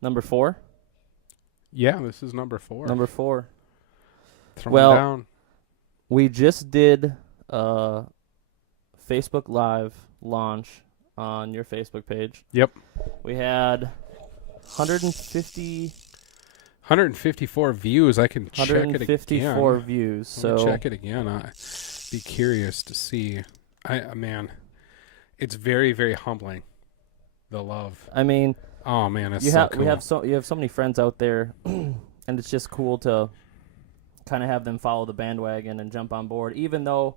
Number 4? Yeah, this is number 4. Number 4. Throw 'em Well, down. we just did a Facebook Live launch on your Facebook page. Yep. We had 150 154 views. I can check it again. 154 views. Let me So check it again. I'd be curious to see. Man, it's very, very humbling. The love. I mean, Oh man, it's you so have cool. you have so many friends out there, and it's just cool to kind of have them follow the bandwagon and jump on board, even though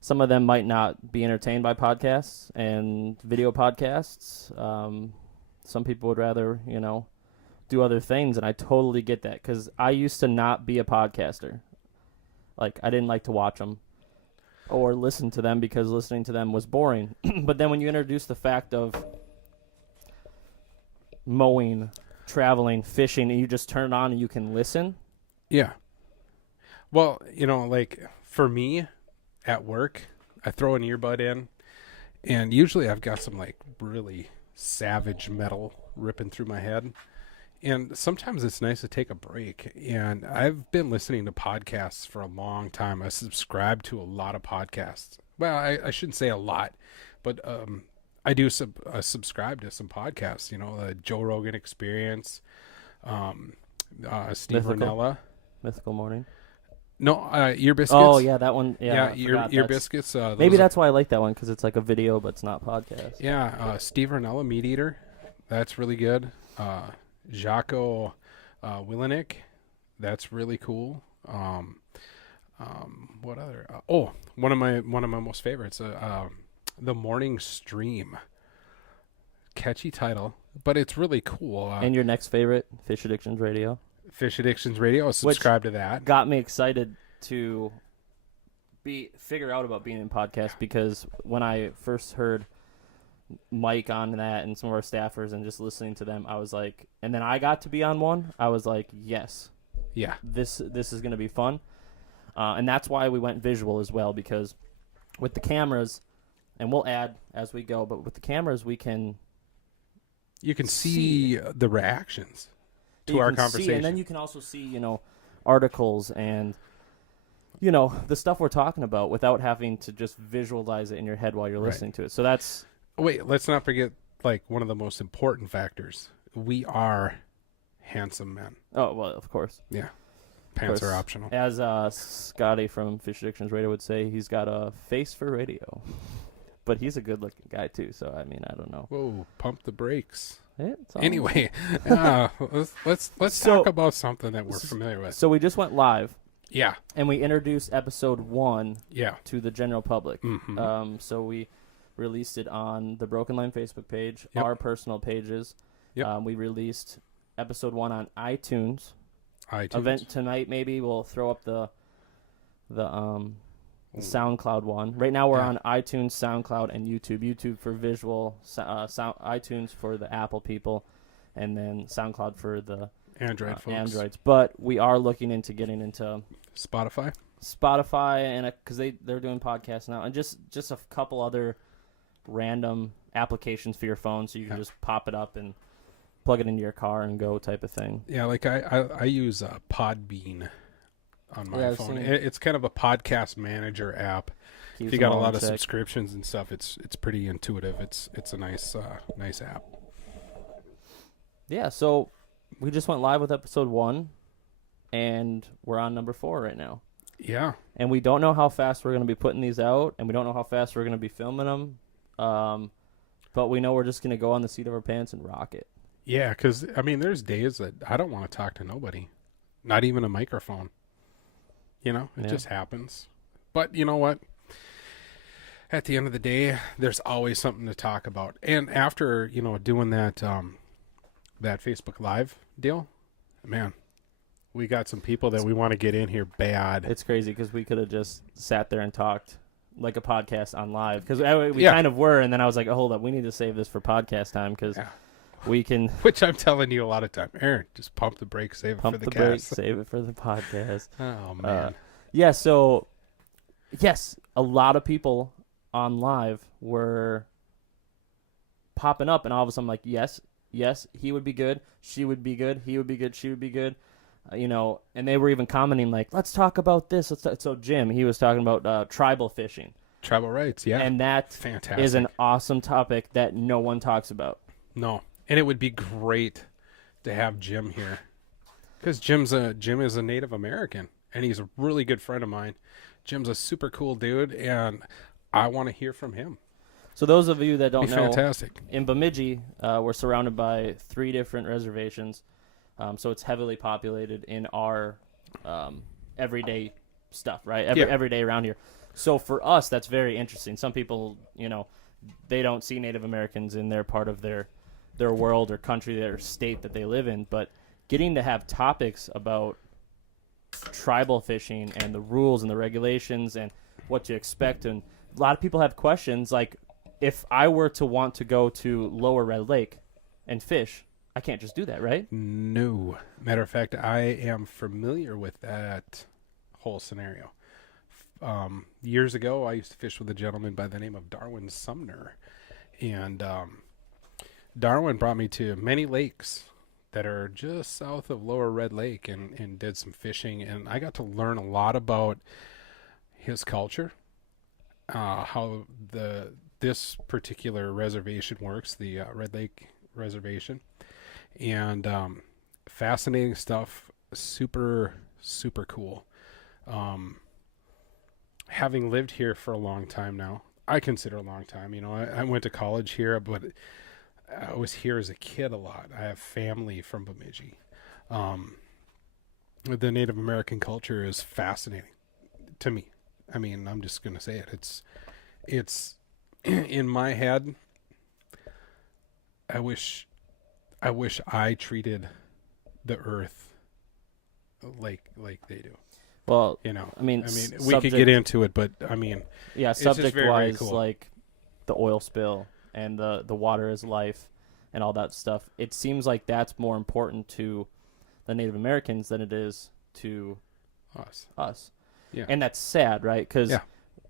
some of them might not be entertained by podcasts and video podcasts. Some people would rather, do other things, and I totally get that because I used to not be a podcaster. Like, I didn't like to watch them or listen to them because listening to them was boring. But then when you introduce the fact of mowing, traveling, fishing, and you just turn it on and you can listen. Yeah. Well, like for me at work, I throw an earbud in, and usually I've got some like really savage metal ripping through my head. And sometimes it's nice to take a break. And I've been listening to podcasts for a long time. I subscribe to a lot of podcasts. Well, I shouldn't say a lot, but I do subscribe to some podcasts. The Joe Rogan Experience, Steve Rinella. Mythical Morning. No, Ear Biscuits. Oh, yeah, that one. Yeah, Ear Biscuits. Maybe that's why I like that one, because it's like a video, but it's not podcast. Yeah, Steve Rinella, Meat Eater. That's really good. Jocko Willenick. That's really cool. What other? One of my most favorites. The Morning Stream. Catchy title, but it's really cool. And your next favorite, Fish Addictions Radio. Fish Addictions Radio. I'll subscribe to that. Got me excited to figure out about being in podcast, because when I first heard Mike on that and some of our staffers and just listening to them, I was like, and then I got to be on one. I was like, yes, yeah, this is going to be fun. And that's why we went visual as well, because with the cameras, and we'll add as we go, but with the cameras, you can see the reactions to our conversation. And then you can also see, articles and, the stuff we're talking about without having to just visualize it in your head while you're listening to it. So that's... Wait, let's not forget, like, one of the most important factors. We are handsome men. Oh, well, of course. Yeah. Pants are optional. As Scotty from Fish Addictions Radio would say, he's got a face for radio. But he's a good-looking guy, too, so, I mean, I don't know. Whoa, pump the brakes. Anyway, let's talk about something that we're familiar with. So we just went live. Yeah. And we introduced episode 1 yeah. to the general public. Mm-hmm. So we released it on the Broken Line Facebook page, Yep. our personal pages. Yep. We released episode 1 on iTunes. iTunes. Event tonight, maybe we'll throw up the SoundCloud one. Right now we're on iTunes, SoundCloud, and YouTube. YouTube for visual, iTunes for the Apple people, and then SoundCloud for the Android folks. Androids. But we are looking into getting into Spotify, and because they're doing podcasts now, and just a couple other random applications for your phone, so you can just pop it up and plug it into your car and go type of thing. Yeah, like I use Podbean on my phone. It's kind of a podcast manager app. If you got a lot of subscriptions and stuff, it's pretty intuitive. It's a nice app. Yeah, so we just went live with episode 1, and we're on number 4 right now. Yeah. And we don't know how fast we're going to be putting these out, and we don't know how fast we're going to be filming them. But we know we're just going to go on the seat of our pants and rock it. Yeah, because, I mean, there's days that I don't want to talk to nobody. Not even a microphone. It just happens. But you know what? At the end of the day, there's always something to talk about. And after, doing that that Facebook Live deal, man, we got some people that we want to get in here bad. It's crazy because we could have just sat there and talked like a podcast on live. Because we kind of were, and then I was like, oh, hold up, we need to save this for podcast time because we can... Which I'm telling you a lot of time. Aaron, just pump the brakes, save it for the cast. Brakes, save it for the podcast. Oh, man. Yeah, so, yes, a lot of people on live were popping up, and all of a sudden I'm like, yes, yes, he would be good, she would be good, he would be good, she would be good. And they were even commenting like, let's talk about this. So Jim, he was talking about tribal fishing. Tribal rights, yeah. And that fantastic. is an awesome topic that no one talks about. No. And it would be great to have Jim here. Because Jim is a Native American, and he's a really good friend of mine. Jim's a super cool dude, and I want to hear from him. So those of you that don't know, fantastic. In Bemidji, we're surrounded by 3 different reservations. So it's heavily populated in our everyday stuff, right? Every day around here. So for us, that's very interesting. Some people, they don't see Native Americans in their part of their world or country, their state that they live in. But getting to have topics about tribal fishing and the rules and the regulations and what to expect. And a lot of people have questions like, if I were to want to go to Lower Red Lake and fish, I can't just do that, right? No. Matter of fact, I am familiar with that whole scenario. Years ago, I used to fish with a gentleman by the name of Darwin Sumner. And Darwin brought me to many lakes that are just south of Lower Red Lake and did some fishing. And I got to learn a lot about his culture, how this particular reservation works, the Red Lake Reservation. And fascinating stuff, super, super cool. Having lived here for a long time now, I consider a long time. I went to college here, but I was here as a kid a lot. I have family from Bemidji. The Native American culture is fascinating to me. I mean, I'm just going to say it. It's in my head. I wish I treated the earth like they do. Well, I mean, we subject, could get into it, but I mean, yeah, it's just subject very, very wise, cool. like the oil spill and the water is life and all that stuff. It seems like that's more important to the Native Americans than it is to us. Yeah. And that's sad, right? Because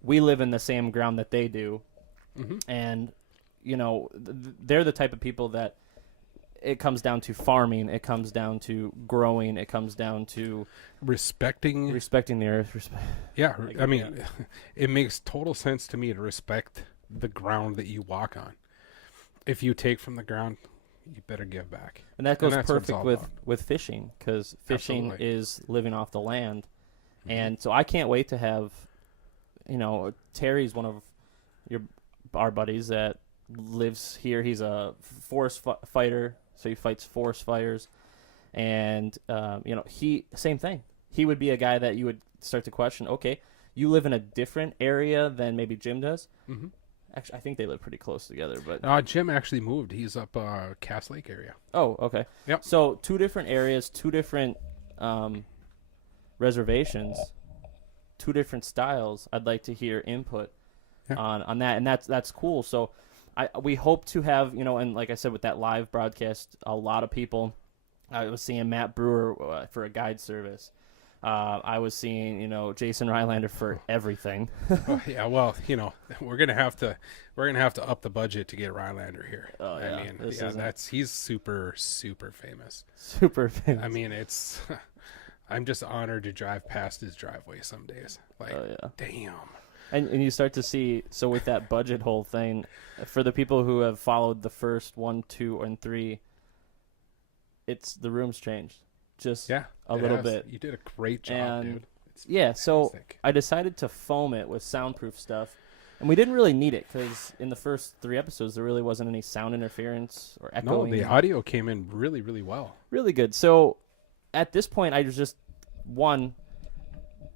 we live in the same ground that they do. Mm-hmm. And, they're the type of people that it comes down to farming. It comes down to growing. It comes down to respecting the earth. Yeah. I mean, it makes total sense to me to respect the ground that you walk on. If you take from the ground, you better give back. And that goes that's what it's perfect all with fishing, because fishing Absolutely. is living off the land. Mm-hmm. And so I can't wait to have, Terry's one of our buddies that lives here. He's a forest fighter, so he fights forest fires. And, same thing. He would be a guy that you would start to question, okay, you live in a different area than maybe Jim does. Mm-hmm. Actually, I think they live pretty close together. But Jim actually moved. He's up Cass Lake area. Oh, okay. Yep. So 2 different areas, 2 different reservations, 2 different styles. I'd like to hear input on that, and that's cool. So we hope to have, and like I said, with that live broadcast, a lot of people. I was seeing Matt Brewer for a guide service. I was seeing, Jason Rylander for everything. Yeah, well, we're gonna have to up the budget to get Rylander here. Oh, yeah. I mean, he's super, super famous. Super famous. I mean, I'm just honored to drive past his driveway some days. Like, damn. And you start to see, so with that budget whole thing, for the people who have followed the first 1, 2, and 3, the room's changed. Just a little bit. You did a great job, dude. So I decided to foam it with soundproof stuff. And we didn't really need it because in the first 3 episodes, there really wasn't any sound interference or echoing. No, the audio came in really, really well. Really good. So at this point, I was just,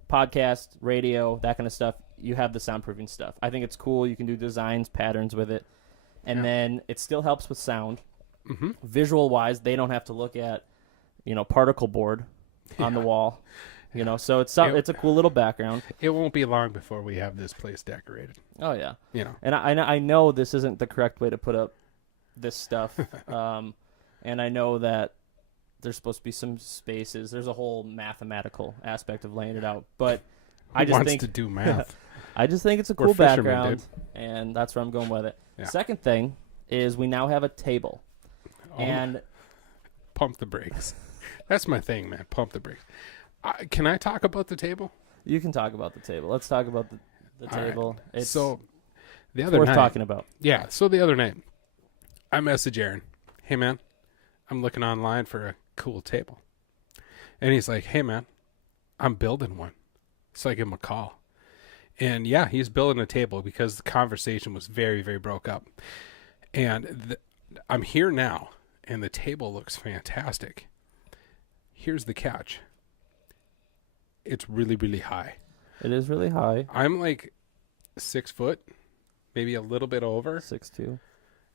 podcast, radio, that kind of stuff. You have the soundproofing stuff. I think it's cool. You can do designs, patterns with it. And then it still helps with sound. Mm-hmm. Visual-wise, they don't have to look at, particle board on the wall. So it's a cool little background. It won't be long before we have this place decorated. Oh, yeah. And I know this isn't the correct way to put up this stuff. And I know that there's supposed to be some spaces. There's a whole mathematical aspect of laying it out. But I just think to do math? I just think it's a cool background, and that's where I'm going with it. Yeah. Second thing is we now have a table. And pump the brakes. That's my thing, man. Pump the brakes. Can I talk about the table? you can talk about the table. Let's talk about the All right. table. It's So the other worth night, talking about. yeah. So the other night, I messaged Aaron. Hey man, I'm looking online for a cool table, and he's like, "Hey man, I'm building one." So I give him a call, and yeah, he's building a table because the conversation was very, very broke up, and I'm here now, and the table looks fantastic. Here's the catch. It's really, really high. It is really high. I'm like 6 foot, maybe a little bit over, 6'2".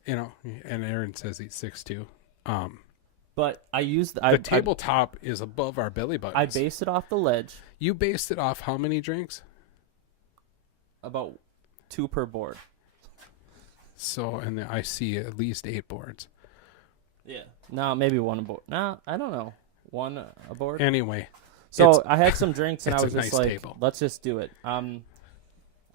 you know, and Aaron says he's 6'2". But I used The tabletop is above our belly buttons. I based it off the ledge, You based it off how many drinks? about 2 per board. So, and I see at least 8 boards. Yeah. No, maybe 1 aboard. No, I don't know. 1 aboard. Anyway, So I had some drinks and I it's a was just nice like, table. let's just do it. I'm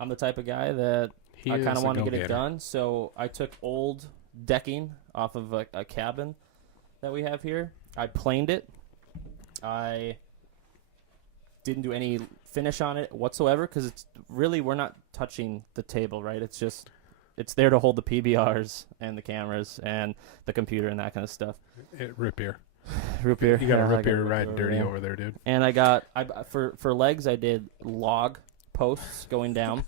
the type of guy that he I kind is of a want to get it go-getter. done. So I took old decking off of a cabin that we have here. I planed it. I didn't do any finish on it whatsoever because it's really, we're not touching the table, right? It's just, it's there to hold the PBRs and the cameras and the computer and that kind of stuff. Rip here. Root beer. You got to Yeah, I rip got your root ride beer dirty there. over there, dude. And I got for legs I did log posts going down.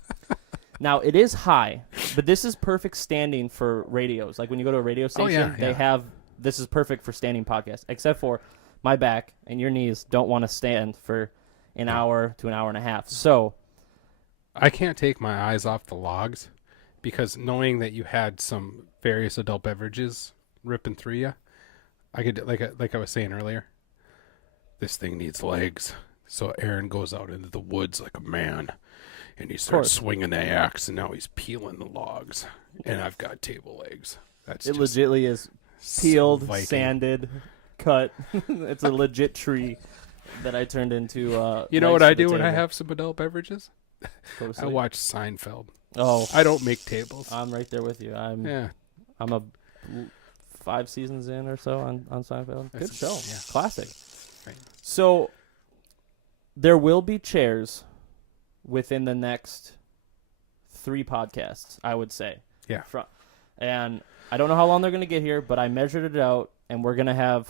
Now it is high, but this is perfect standing for radios. Like when you go to a radio station, yeah, they yeah. have this is perfect for standing podcasts. Except for my back and your knees don't want to stand for an hour to an hour and a half. So I can't take my eyes off the logs because knowing that you had some various adult beverages ripping through you, I could, like I was saying earlier, this thing needs legs. So Aaron goes out into the woods like a man, and he starts course. swinging the axe, and now he's peeling the logs, and I've got table legs. That's it just legitly is so peeled, Viking. sanded, cut. It's a legit tree that I turned into. You know legs what I for the do when I table. have some adult beverages? Go to I sleep. watch Seinfeld. Oh, I don't make tables. I'm right there with you. I'm Yeah. 5 seasons in or so on Seinfeld. Good That's- show. yeah. Classic. Right. So there will be chairs within the next 3 podcasts, I would say. Yeah. And I don't know how long they're going to get here, but I measured it out, and we're going to have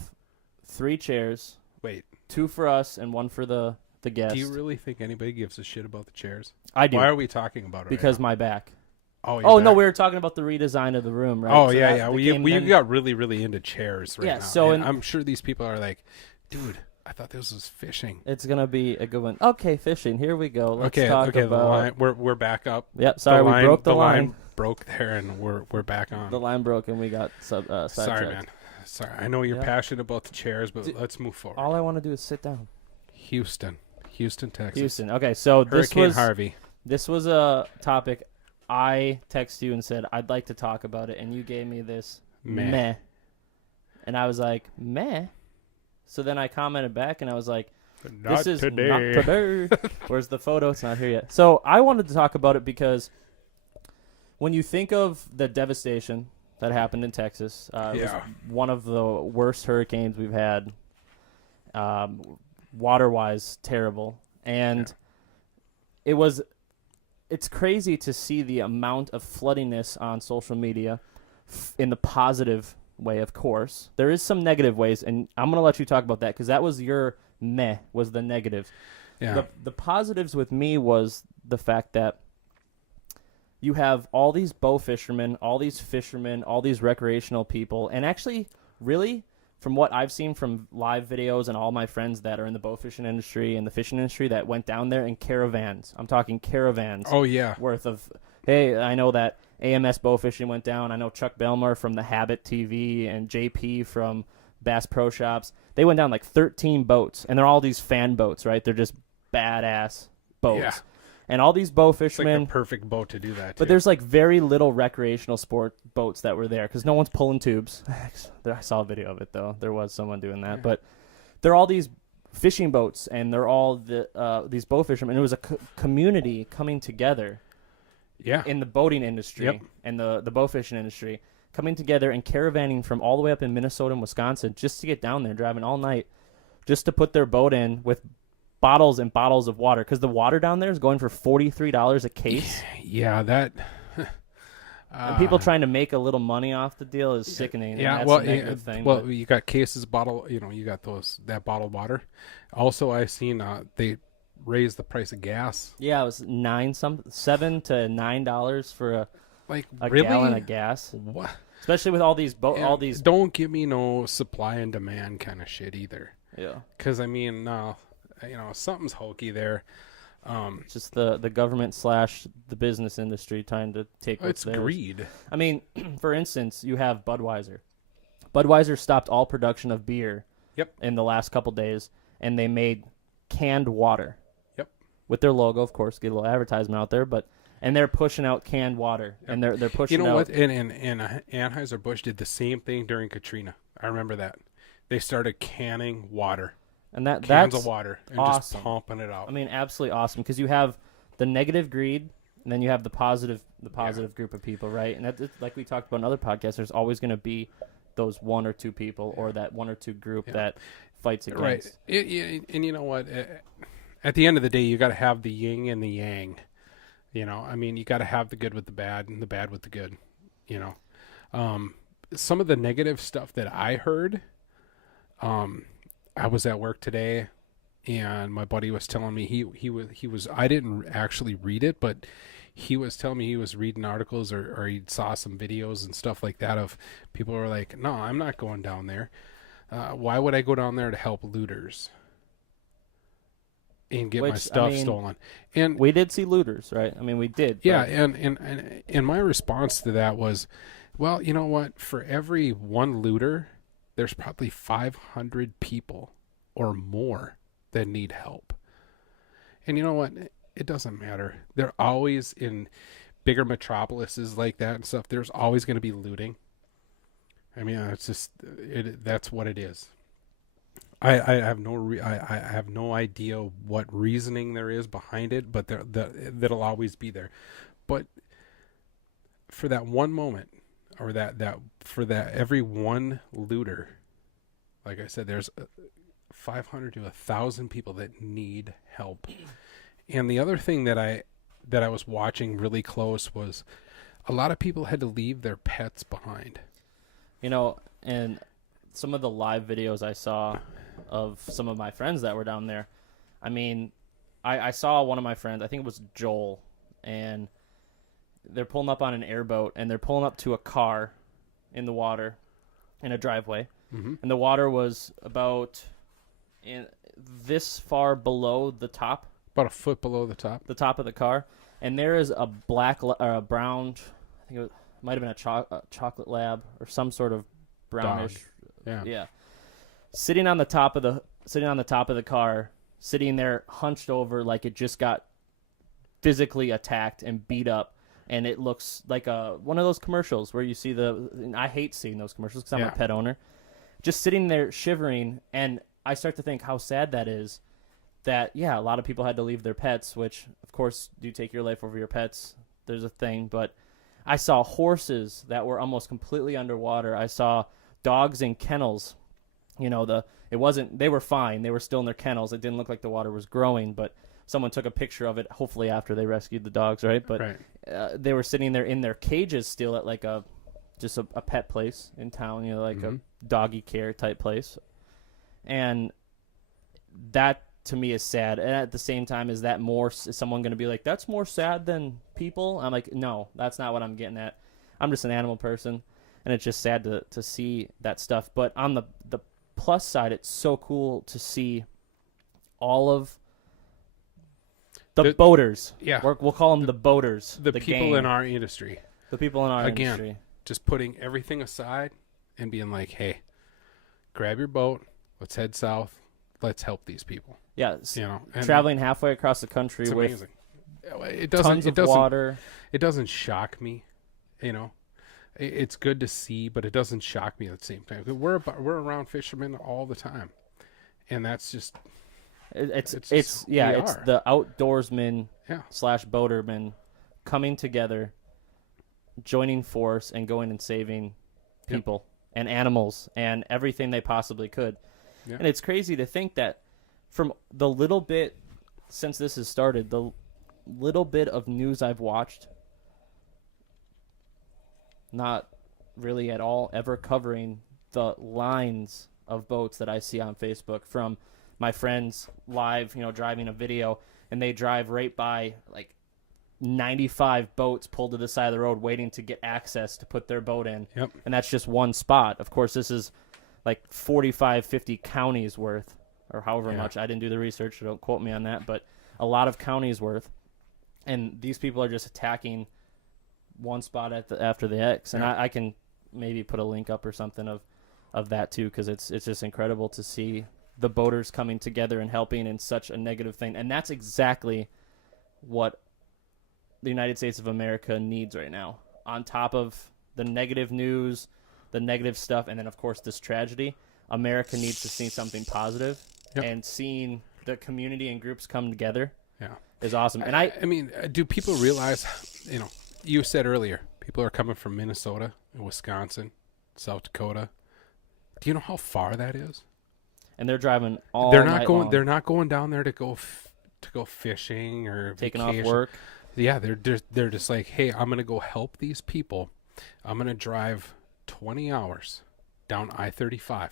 3 chairs, Wait, 2 for us and 1 for the guest. do you really think anybody gives a shit about the chairs? I do. Why are we talking about it? Because right my back. now? Oh, Oh, your no, back. we were talking about the redesign of the room, right? Oh So yeah, that yeah. became We then- got really, really into chairs right Yeah, now. so and in- I'm sure these people are like, dude, I thought this was fishing. It's going to be a good one. Okay, fishing. Here we go. Let's talk okay. about... The line, we're back up. Yep, sorry, we broke the line. Broke there, and we're back on. The line broke and we got sidetracked. Sorry, man. Sorry. I know you're Yeah. passionate about the chairs, but D- let's move forward. All I want to do is sit down. Houston, Texas. Houston. Okay, so Hurricane Harvey. this was a topic I texted you and said I'd like to talk about it, and you gave me this Meh. and I was like meh. So then I commented back and I was like, Not "This is today. not today." Where's the photo? It's not here yet. So I wanted to talk about it because when you think of the devastation that happened in Texas, it was Yeah. one of the worst hurricanes we've had. Water-wise, terrible, and it's crazy to see the amount of floodiness on social media in the positive way, of course. There is some negative ways, and I'm going to let you talk about that because that was your meh, was the negative. Yeah. The positives with me was the fact that you have all these bow fishermen, all these recreational people, and actually, really, from what I've seen from live videos and all my friends that are in the bow fishing industry and the fishing industry that went down there in caravans. I'm talking caravans Oh yeah. worth of, hey, I know that AMS bow fishing went down. I know Chuck Belmar from the Habit TV and JP from Bass Pro Shops. They went down like 13 boats, and they're all these fan boats, right? They're just badass boats. Yeah. And all these bow It's like fishermen, the perfect boat to do that. but too. there's like very little recreational sport boats that were there because no one's pulling tubes. I saw a video of it though. There was someone doing that, Yeah. but they're all these fishing boats, and they're all these bow fishermen. It was a community coming together yeah. in the boating industry Yep. and the bow fishing industry, coming together and caravanning from all the way up in Minnesota and Wisconsin just to get down there, driving all night, just to put their boat in with bottles and bottles of water, because the water down there is going for $43 a case. Yeah, that. And people trying to make a little money off the deal is sickening. Yeah, and that's well, a negative thing. well, but you got cases bottle. You got that bottled water. Also, I've seen they raised the price of gas. yeah, it was $7 to $9 for Like a really? gallon of gas, What? especially with all these And don't give me no supply and demand kind of shit either. Yeah, Because I mean, something's hokey there. it's just the government / the business industry trying to take what's It's theirs. greed. I mean, for instance, you have Budweiser. Budweiser stopped all production of beer. Yep. In the last couple days, and they made canned water. Yep. With their logo, of course, get a little advertisement out there, and they're pushing out canned water, and they're pushing. You know out, what? And Anheuser-Busch did the same thing during Katrina. I remember that. They started canning water, and cans that's of water, and awesome. just pumping it out. I mean, absolutely awesome, because you have the negative greed, and then you have the positive group of people, right? And that's like we talked about in other podcasts. There's always going to be those one or two people, or that one or two group that fights against. Right. And you know what? At the end of the day, you got to have the yin and the yang. I mean, you got to have the good with the bad and the bad with the good. Some of the negative stuff that I heard, I was at work today, and my buddy was telling me he was I didn't actually read it, but he was telling me he was reading articles or he saw some videos and stuff like that of people who are like, no, I'm not going down there. Why would I go down there to help looters and get my stuff stolen? And we did see looters, right? I mean, we did. yeah, and my response to that was, well, you know what? For every one looter, there's probably 500 people or more that need help. And you know what? It doesn't matter. They're always in bigger metropolises like that and stuff. There's always going to be looting. I mean, it's just that's what it is. I have I have no idea what reasoning there is behind it, but that'll always be there. But for that one moment, or for that every one looter, like I said, there's 500 to 1,000 people that need help. And the other thing that I was watching really close was a lot of people had to leave their pets behind. And some of the live videos I saw of some of my friends that were down there, I mean, I saw one of my friends, I think it was Joel, and they're pulling up on an airboat, and they're pulling up to a car in the water in a driveway. Mm-hmm. And the water was about this far below the top. About a foot below the top of the car, and there is a black or a brown, I think it might have been a chocolate lab or some sort of brownish. Dog. Yeah. Sitting on the top of the car, sitting there hunched over like it just got physically attacked and beat up, and it looks like one of those commercials where you see and I hate seeing those commercials because I'm a pet owner. Just sitting there shivering, and I start to think how sad that is. That, a lot of people had to leave their pets, which, of course, do take your life over your pets. There's a thing. But I saw horses that were almost completely underwater. I saw dogs in kennels. They were fine. They were still in their kennels. It didn't look like the water was growing, but someone took a picture of it, hopefully after they rescued the dogs, right? But right. They were sitting there in their cages still at like a pet place in town, like a doggy care type place. And that, to me, is sad. And at the same time, is someone going to be like, that's more sad than people? I'm like, no, that's not what I'm getting at. I'm just an animal person, and it's just sad to see that stuff. But on the plus side, it's so cool to see all of the boaters. Yeah. We'll call them the boaters. The people gang. in our industry. The people in our industry. Just putting everything aside and being like, hey, grab your boat. Let's head south. Let's help these people. Yeah, and traveling halfway across the country with amazing. tons of water. It doesn't shock me, It's good to see, but it doesn't shock me at the same time. We're around fishermen all the time, and that's just it's the outdoorsmen / boatermen coming together, joining force, and going and saving people and animals and everything they possibly could. Yeah. And it's crazy to think that from the little bit since this has started, the little bit of news I've watched, not really at all ever covering the lines of boats that I see on Facebook from my friends live, driving a video, and they drive right by like 95 boats pulled to the side of the road waiting to get access to put their boat in. Yep. And that's just one spot. Of course, this is like 45, 50 counties worth, or however much. I didn't do the research, so don't quote me on that, but a lot of counties worth. And these people are just attacking one spot after the X. And I can maybe put a link up or something of that too, because it's just incredible to see the boaters coming together and helping in such a negative thing. And that's exactly what the United States of America needs right now. On top of the negative news, the negative stuff, and then of course this tragedy, America needs to see something positive. And seeing the community and groups come together is awesome. And I mean, do people realize, you said earlier, people are coming from Minnesota and Wisconsin, South Dakota. Do you know how far that is? And they're driving all they're not night going long. They're not going down there to go fishing or taking vacation. off work. Yeah, they're just like, hey, I'm going to go help these people. I'm going to drive 20 hours down I-35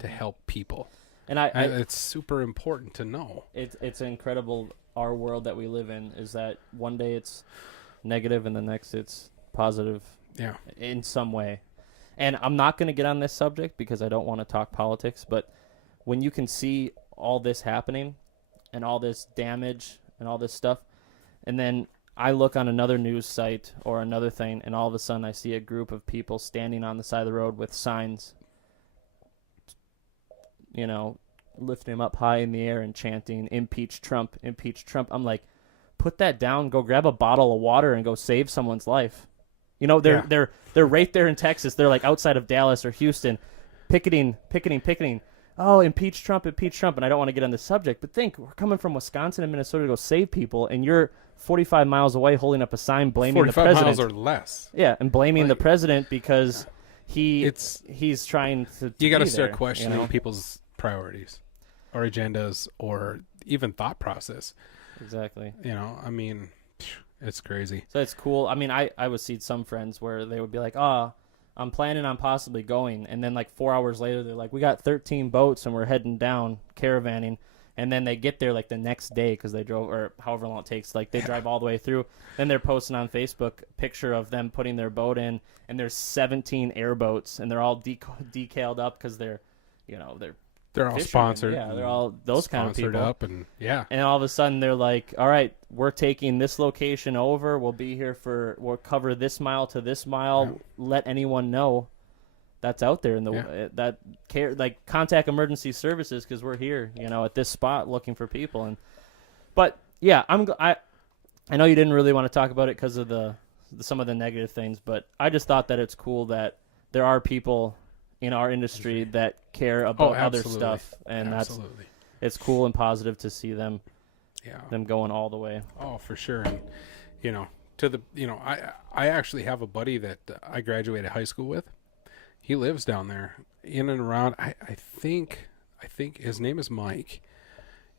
to help people. And it's super important to know. It's incredible, our world that we live in, is that one day it's negative and the next it's positive in some way. And I'm not going to get on this subject because I don't want to talk politics, but when you can see all this happening and all this damage and all this stuff, and then I look on another news site or another thing, and all of a sudden I see a group of people standing on the side of the road with signs, lifting them up high in the air and chanting, impeach Trump, impeach Trump. I'm like, put that down, go grab a bottle of water and go save someone's life. They're right there in Texas. They're like outside of Dallas or Houston, picketing. Oh, impeach Trump. And I don't want to get on the subject, but think, we're coming from Wisconsin and Minnesota to go save people, and you're 45 miles away holding up a sign blaming the president. 45 miles or less. Yeah, and blaming the president because he's trying to you got to be start there, questioning people's priorities or agendas or even thought process. Exactly. I mean, it's crazy. So it's cool. I mean, I would see some friends where they would be like, I'm planning on possibly going. And then like 4 hours later, they're like, we got 13 boats and we're heading down caravanning. And then they get there like the next day because they drove, or however long it takes. Like they drive all the way through. Then they're posting on Facebook a picture of them putting their boat in. And there's 17 airboats and they're all decaled up because they're all fishermen. sponsored. Yeah, they're all those kind of people. Up and And all of a sudden they're like, all right, we're taking this location over. We'll be here we'll cover this mile to this mile. Yeah. Let anyone know that's out there in the contact emergency services because we're here, at this spot looking for people. But yeah, I know you didn't really want to talk about it because of some of the negative things, but I just thought that it's cool that there are people in our industry that care about other stuff, and it's cool and positive to see them going all the way. Oh, for sure. And I actually have a buddy that I graduated high school with. He lives down there in and around I think his name is Mike,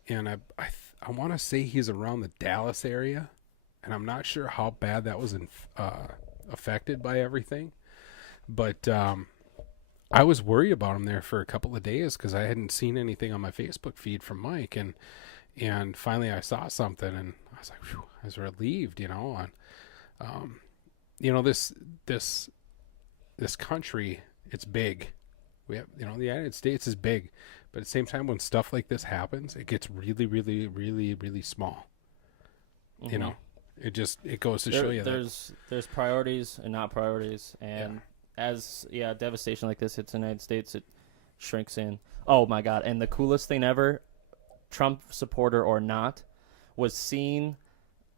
and I want to say he's around the Dallas area, and I'm not sure how bad that was affected by everything, but I was worried about him there for a couple of days because I hadn't seen anything on my Facebook feed from Mike, and finally I saw something, and I was like, whew, I was relieved, this country, it's big. We have, the United States is big, but at the same time, when stuff like this happens, it gets really, really, really, really small. Mm-hmm. It goes to show you there's priorities and not priorities, and as devastation like this hits the United States, it shrinks in. Oh my God! And the coolest thing ever, Trump supporter or not, was seeing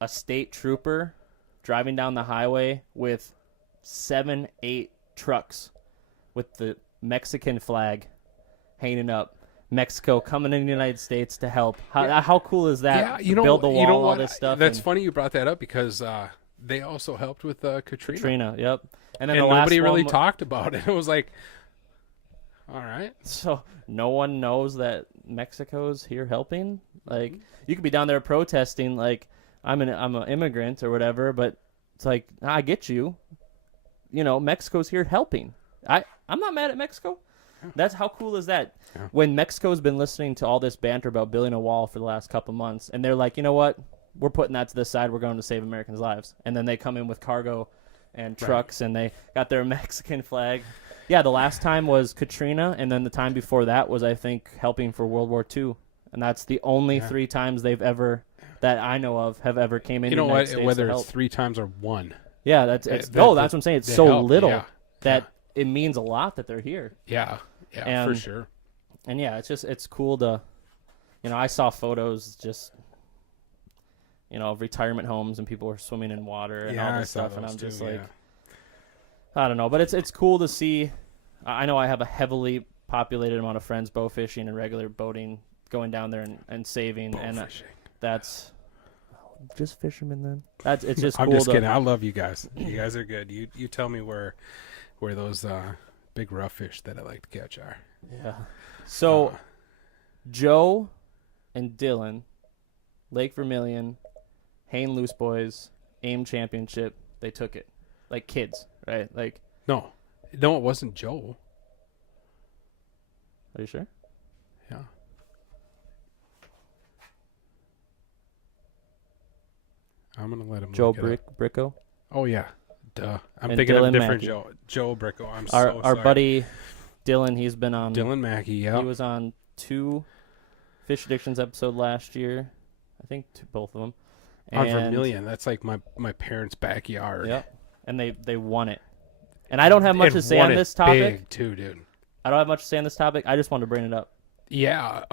a state trooper driving down the highway with 7-8 trucks with the Mexican flag hanging up. Mexico coming in the United States to help. How cool is that? Yeah, build the wall, all this stuff. That's funny you brought that up because they also helped with Katrina. Yep. And then And the last nobody really one, talked about it. It was like, all right. So no one knows that Mexico's here helping. Like you could be down there protesting, like I'm an immigrant or whatever, but it's like I get you. You know, Mexico's here helping. I'm not mad at Mexico. That's how cool is that? Yeah. When Mexico's been listening to all this banter about building a wall for the last couple months, and they're like, you know what? We're putting that to the side. We're going to save Americans' lives. And then they come in with cargo and trucks, and they got their Mexican flag. Yeah, the last time was Katrina, and then the time before that was, I think, helping for World War II. And that's the only 3 times they've ever, that I know of, have ever came in. You know United what? States Whether to it's help. 3 times or 1. Yeah, that's that's what I'm saying. It's they so help, little that it means a lot that they're here. Yeah, And- for sure. And yeah, it's cool to, I saw photos just, of retirement homes and people were swimming in water and all I this saw stuff, and those I'm just too, like, yeah. I don't know, but it's cool to see. I know I have a heavily populated amount of friends bow fishing and regular boating, going down there and saving, Bow and fishing. that's just fishermen. Then it's just I'm cool just to, kidding. I love you guys. You guys are good. You tell me where those big rough fish that I like to catch are. Yeah. So, Joe and Dylan, Lake Vermilion, Hain Loose Boys, AIM Championship, they took it. Like kids, right? Like, No, it wasn't Joe. are you sure? Yeah. I'm gonna let him. Joe look it up. Bricko. Oh yeah, duh. I'm And thinking of a Dylan different Mackey. Joe. Joe Bricko. I'm Our so sorry. buddy Dylan, he's been on. Dylan Mackey. Yeah. He was on 2 Fish Addictions episode last year. I think both of them. On Vermilion. That's like my parents' backyard. Yep. And they won it. And I don't have much And to say won on it this topic. Big too, dude. I don't have much to say on this topic. I just wanted to bring it up. Yeah.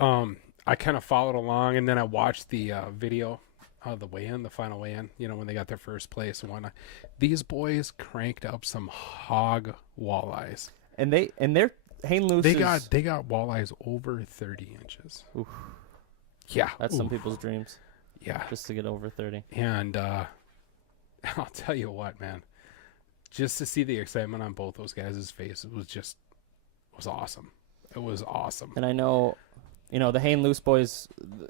I kind of followed along, and then I watched the video of the weigh-in, the final weigh-in. When they got their first place and whatnot. These boys cranked up some hog walleyes. And they're Hain Loose. They got walleyes over 30 inches. Oof. Yeah, That's some oof. people's dreams, Yeah, just to get over 30. and I'll tell you what, man. Just to see the excitement on both those guys' faces was awesome. It was awesome. And I know, the Hain Loose boys,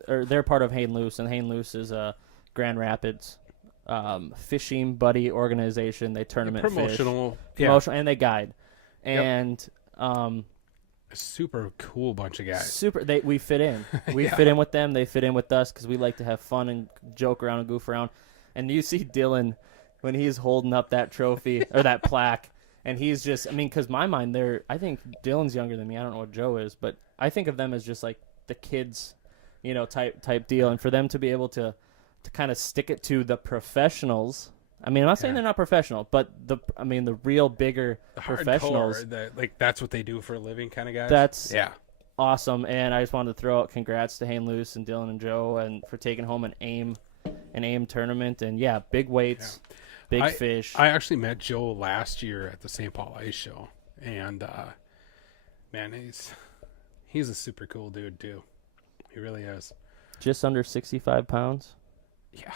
they're part of Hain Loose, and Hain Loose is a Grand Rapids fishing buddy organization. They tournament Promotional, fish, promotional, and they guide. And a super cool bunch of guys. we fit in. We Yeah. fit in with them. They fit in with us because we like to have fun and joke around and goof around. And you see Dylan when he's holding up that trophy or that plaque, and he's just, because my mind, I think Dylan's younger than me. I don't know what Joe is, but I think of them as just like the kids, type deal. And for them to be able to kind of stick it to the professionals. I'm not saying they're not professional, but the real bigger professionals. Hardcore, that's what they do for a living, kind of guys. That's yeah. awesome. And I just wanted to throw out congrats to Hain Loose and Dylan and Joe and for taking home an AIM tournament. And yeah, big weights, big fish. I actually met Joe last year at the St. Paul Ice Show, and man, he's a super cool dude too. He really is. Just under 65 pounds. Yeah,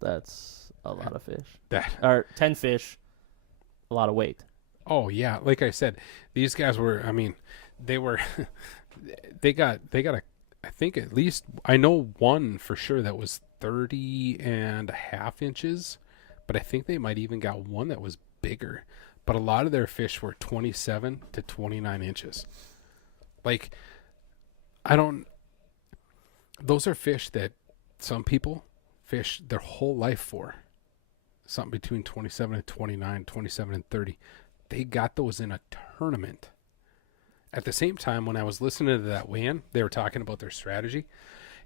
That's a lot of fish. that. 10 fish, a lot of weight. Oh yeah, like I said, these guys were. They were. they got a. I think at least I know one for sure that was 30.5 inches, but I think they might even got one that was bigger. But a lot of their fish were 27 to 29 inches. Like, those are fish that some people fish their whole life for. Something between 27 and 29, 27 and 30. They got those in a tournament. At the same time, when I was listening to that weigh-in, they were talking about their strategy.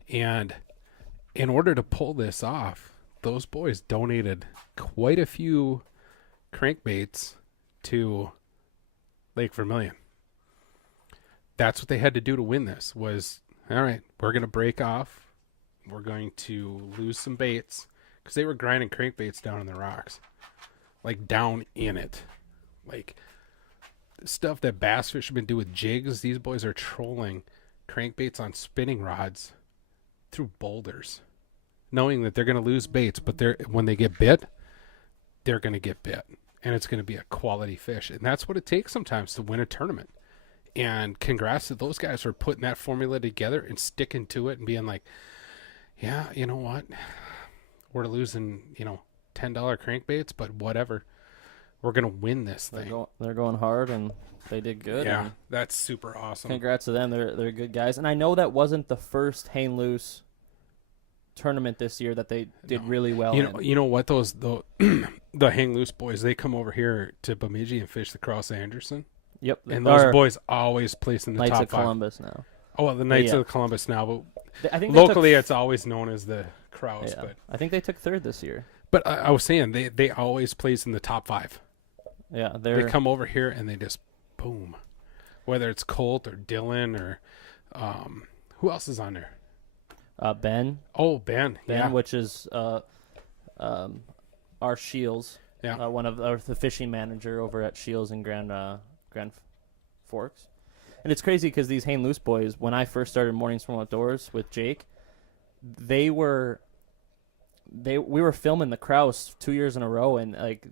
And in order to pull this off, those boys donated quite a few crankbaits to Lake Vermilion. That's what they had to do to win this was, all right, we're going to break off. We're going to lose some baits because they were grinding crankbaits down in the rocks, like down in it. Like stuff that bass fishermen do with jigs, these boys are trolling crankbaits on spinning rods through boulders, knowing that they're going to lose baits, but when they get bit, they're going to get bit. and it's going to be a quality fish. And that's what it takes sometimes to win a tournament. And congrats to those guys for putting that formula together and sticking to it and being like, yeah, you know what? We're losing, $10 crankbaits, but whatever. We're going to win this thing. They're going hard, and they did good. Yeah, that's super awesome. Congrats to them. They're good guys. And I know that wasn't the first Hang Loose tournament this year that they did really well in. You know what? The Hang Loose boys, they come over here to Bemidji and fish the Cross Anderson. Yep. And those boys always place in the Knights top of five. Columbus now. Oh, well, the Knights of Columbus now, but I think locally it's always known as the Crows. Yeah. But I think they took third this year. But I was saying they always place in the top five. Yeah, they come over here and they just boom, whether it's Colt or Dylan or who else is on there? Ben. Oh, Ben, yeah. Which is our Shields. Yeah. One of the fishing manager over at Shields in Grand Forks. And it's crazy because these Hang Loose boys, when I first started Mornings from Outdoors with Jake, we were filming the Kraus 2 years in a row, and like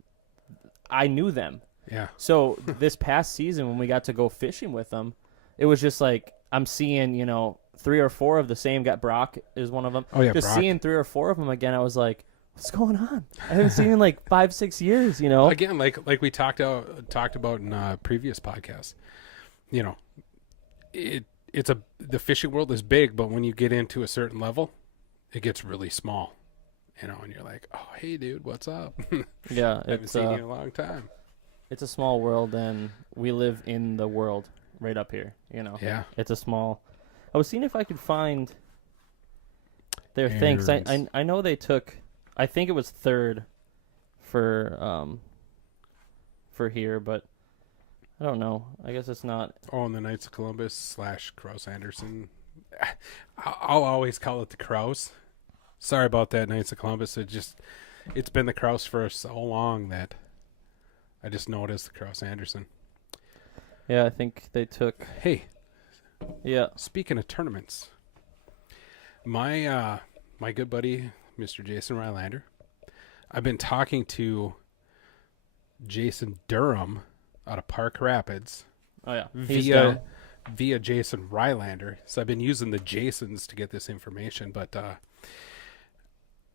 I knew them. Yeah. So this past season when we got to go fishing with them, it was just like I'm seeing, 3 or 4 of the same guy. Brock is one of them. Oh yeah, just Brock. Seeing 3 or 4 of them again, I was like, what's going on? I haven't seen in like 5-6 years, Again, like we talked about in previous podcasts. The fishing world is big, but when you get into a certain level, it gets really small. And you're like, oh, hey, dude, what's up? Yeah, I haven't seen you in a long time. It's a small world, and we live in the world right up here. Yeah, it's a small. I was seeing if I could find their things. I know they took. I think it was third for here, but I don't know. I guess it's not. Oh, and the Knights of Columbus / Kraus Anderson. I'll always call it the Kraus. Sorry about that, Knights of Columbus. It's been the Kraus for so long that I just know it as the Kraus Anderson. Yeah, I think they took. Hey. Yeah. Speaking of tournaments, my good buddy, Mr. Jason Rylander, I've been talking to Jason Durham out of Park Rapids. Oh yeah, via Jason Rylander. So I've been using the Jasons to get this information. But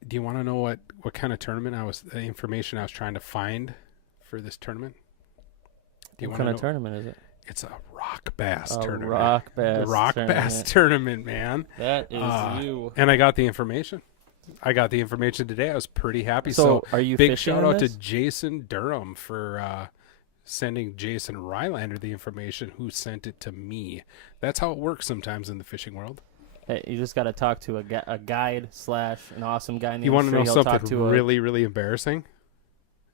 do you want to know what kind of tournament the information I was trying to find for this tournament? What kind of tournament is it? It's a rock bass tournament. Rock bass tournament, man. That is you. And I got the information. Today. I was pretty happy. So are you big fishing shout in out this? to Jason Durham for sending Jason Rylander the information, who sent it to me. That's how it works sometimes in the fishing world. Hey, you just got to talk to a guide / an awesome guy in the You want to industry. know He'll something really, really embarrassing?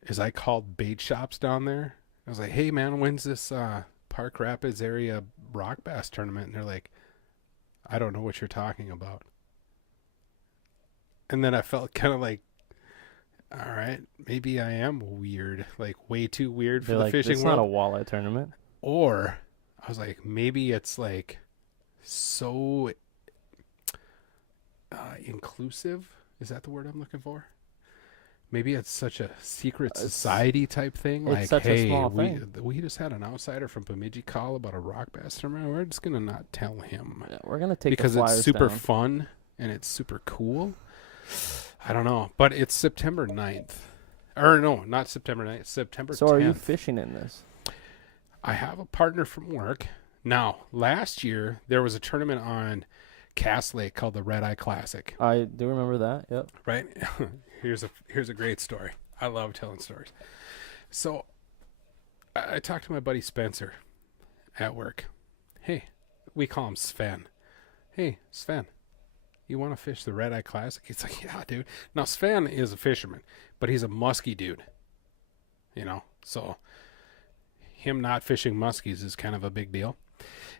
Is I called bait shops down there. I was like, hey, man, when's this Park Rapids area rock bass tournament? And they're like, I don't know what you're talking about. And then I felt kind of like, all right, maybe I am weird, like way too weird for the fishing it's world. not a walleye tournament. Or I was like, maybe it's like so inclusive. Is that the word I'm looking for? Maybe it's such a secret society type thing. It's like, such hey, a small thing. we just had an outsider from Bemidji call about a rock bass tournament. We're just gonna not tell him. Yeah, we're gonna take because the flyers it's super down. fun and it's super cool. I don't know, but it's September 9th. Or no, not September 9th. September 10th. So are you fishing in this? I have a partner from work. Now, last year there was a tournament on Cass Lake called the Red Eye Classic. I do remember that. Yep. Right? Here's a great story. I love telling stories. So I talked to my buddy Spencer at work. Hey, we call him Sven. Hey, Sven, you want to fish the Red Eye Classic? He's like, yeah, dude. Now, Sven is a fisherman, but he's a muskie dude. So him not fishing muskies is kind of a big deal.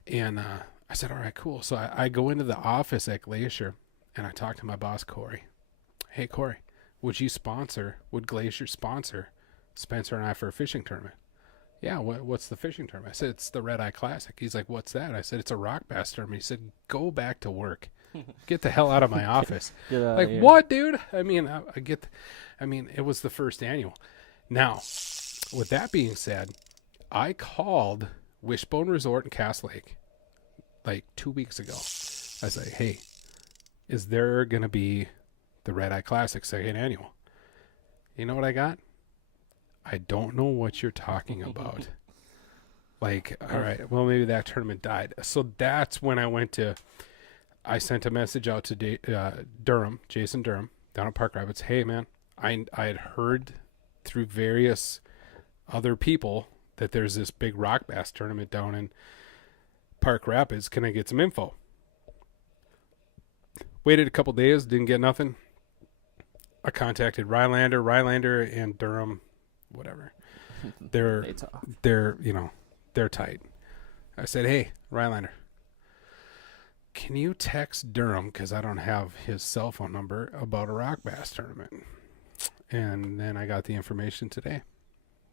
And I said, all right, cool. So I go into the office at Glacier, and I talk to my boss, Corey. Hey, Corey, would Glacier sponsor Spencer and I for a fishing tournament? Yeah, what's the fishing tournament? I said, it's the Red Eye Classic. He's like, what's that? I said, it's a rock bass tournament. He said, go back to work. Get the hell out of my office. Like, what, dude? I mean, it was the first annual. Now, with that being said, I called Wishbone Resort in Cass Lake like 2 weeks ago. I was like, hey, is there going to be the Red Eye Classic second annual? You know what I got? I don't know what you're talking about. Like, all right, well, maybe that tournament died. So that's when I sent a message out to Durham, Jason Durham, down at Park Rapids. Hey, man, I had heard through various other people that there's this big rock bass tournament down in Park Rapids. Can I get some info? Waited a couple days, didn't get nothing. I contacted Rylander and Durham, whatever. They're tight. I said, hey, Rylander, can you text Durham, because I don't have his cell phone number, about a rock bass tournament? And then I got the information today.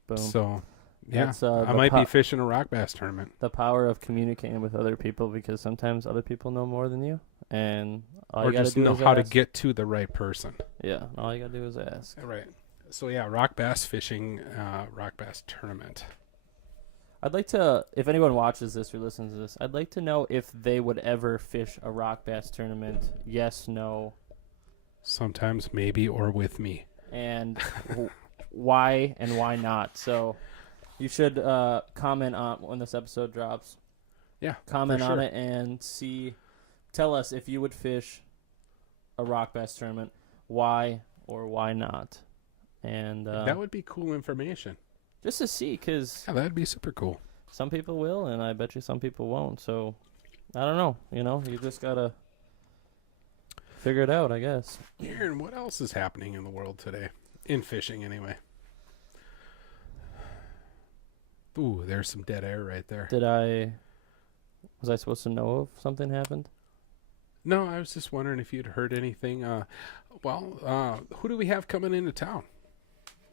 Boom. So, yeah, That's, I might be fishing a rock bass tournament. The power of communicating with other people, because sometimes other people know more than you, and all Or you gotta just do know is how to ask. get to the right person. Yeah, all you gotta do is ask. Right. So, yeah, rock bass fishing, rock bass tournament. I'd like to, if anyone watches this or listens to this, I'd like to know if they would ever fish a rock bass tournament. Yes, no, Sometimes maybe, or with me. and why and why not. So you should comment on when this episode drops. Yeah, Comment for on sure. it and tell us if you would fish a rock bass tournament, why or why not. And That would be cool information. just to see, because Yeah, that'd be super cool. some people will, and I bet you some people won't. So I don't know. You just gotta figure it out, I guess. Aaron, what else is happening in the world today? In fishing, anyway. Ooh, there's some dead air right there. Was I supposed to know if something happened? No, I was just wondering if you'd heard anything. Who do we have coming into town?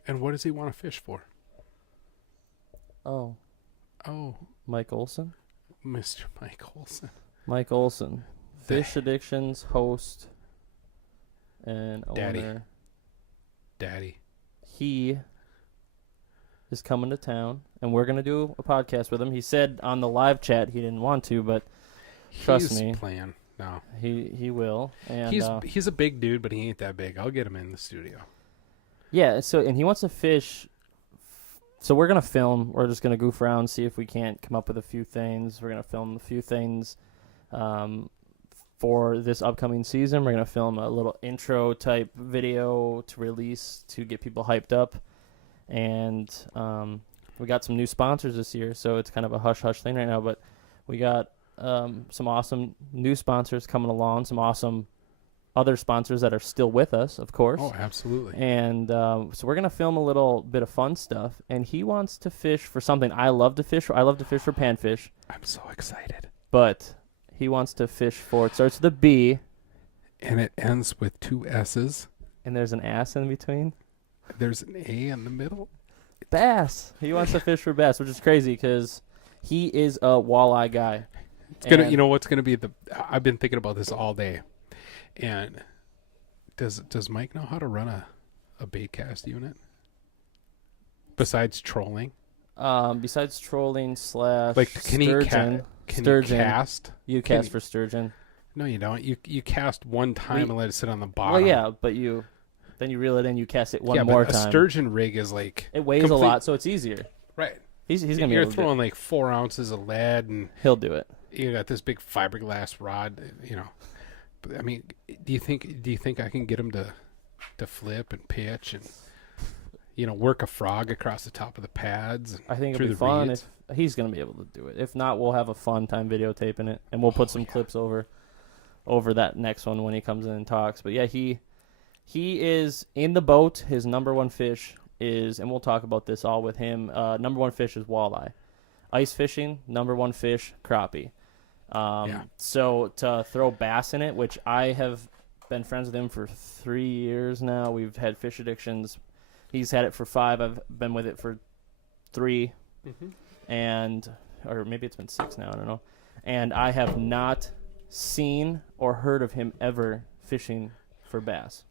And what does he want to fish for? Oh, Oh, Mike Olson. Mr. Mike Olson. Mike Olson, Fish Addictions host and Daddy. owner. Daddy. He is coming to town, and we're gonna do a podcast with him. He said on the live chat he didn't want to, but trust He's me, playing. No. he will. And He's a big dude, but he ain't that big. I'll get him in the studio. yeah. So and he wants to fish. So we're gonna film. We're just gonna goof around, see if we can't come up with a few things. We're gonna film a few things for this upcoming season. We're gonna film a little intro type video to release to get people hyped up, and we got some new sponsors this year. So it's kind of a hush hush thing right now, but we got some awesome new sponsors coming along. Some awesome other sponsors that are still with us, of course. Oh, absolutely. And so we're going to film a little bit of fun stuff. And he wants to fish for something I love to fish for. I love to fish for panfish. I'm so excited. But he wants to fish for, it starts with a B. And it ends with 2 S's. And there's an ass in between. There's an A in the middle. Bass. He wants to fish for bass, which is crazy because he is a walleye guy. It's gonna, And- you know, what's gonna be I've been thinking about this all day. And does Mike know how to run a bait cast unit? Besides trolling? Besides trolling slash Like, can he sturgeon. Sturgeon. Cast? You Can cast he- for sturgeon. No, you don't. You cast one time and let it sit on the bottom. Well, yeah, but then you reel it in, you cast it one more but time. a sturgeon rig is like It weighs complete- a lot, so it's easier. right. He's gonna be You're able to do it. throwing like 4 ounces of lead, and He'll do it. you got this big fiberglass rod. You know, but, I mean, do you think I can get him to flip and pitch and work a frog across the top of the pads? And I think through it'll be the fun reeds? if he's gonna be able to do it. If not, we'll have a fun time videotaping it, and we'll put some clips over that next one when he comes in and talks. But yeah, he is in the boat. His number one fish is, and we'll talk about this all with him. Number one fish is walleye. Ice fishing, number one fish, crappie. So to throw bass in it, which I have been friends with him for 3 years now. We've had Fish Addictions. He's had it for 5. I've been with it for 3. Or maybe it's been 6 now, I don't know. And I have not seen or heard of him ever fishing for bass.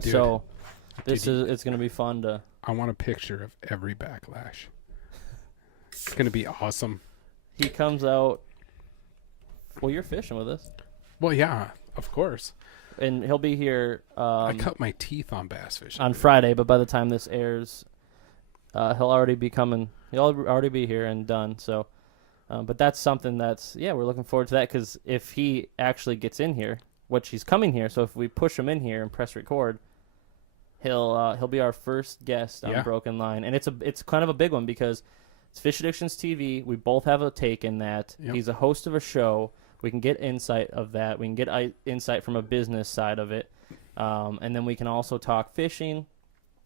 Dude. So it's going to be fun to. I want a picture of every backlash. It's going to be awesome. He comes out. Well, you're fishing with us. Well, yeah, of course. And he'll be here. I cut my teeth on bass fishing on Friday, but by the time this airs, he'll already be coming. He'll already be here and done. So, but that's something we're looking forward to that, because if he actually gets in here, which he's coming here, so if we push him in here and press record, he'll be our first guest on Broken Line, and it's kind of a big one because it's Fish Addictions TV. We both have a take in that. Yep. He's a host of a show. We can get insight of that. We can get insight from a business side of it. And then we can also talk fishing.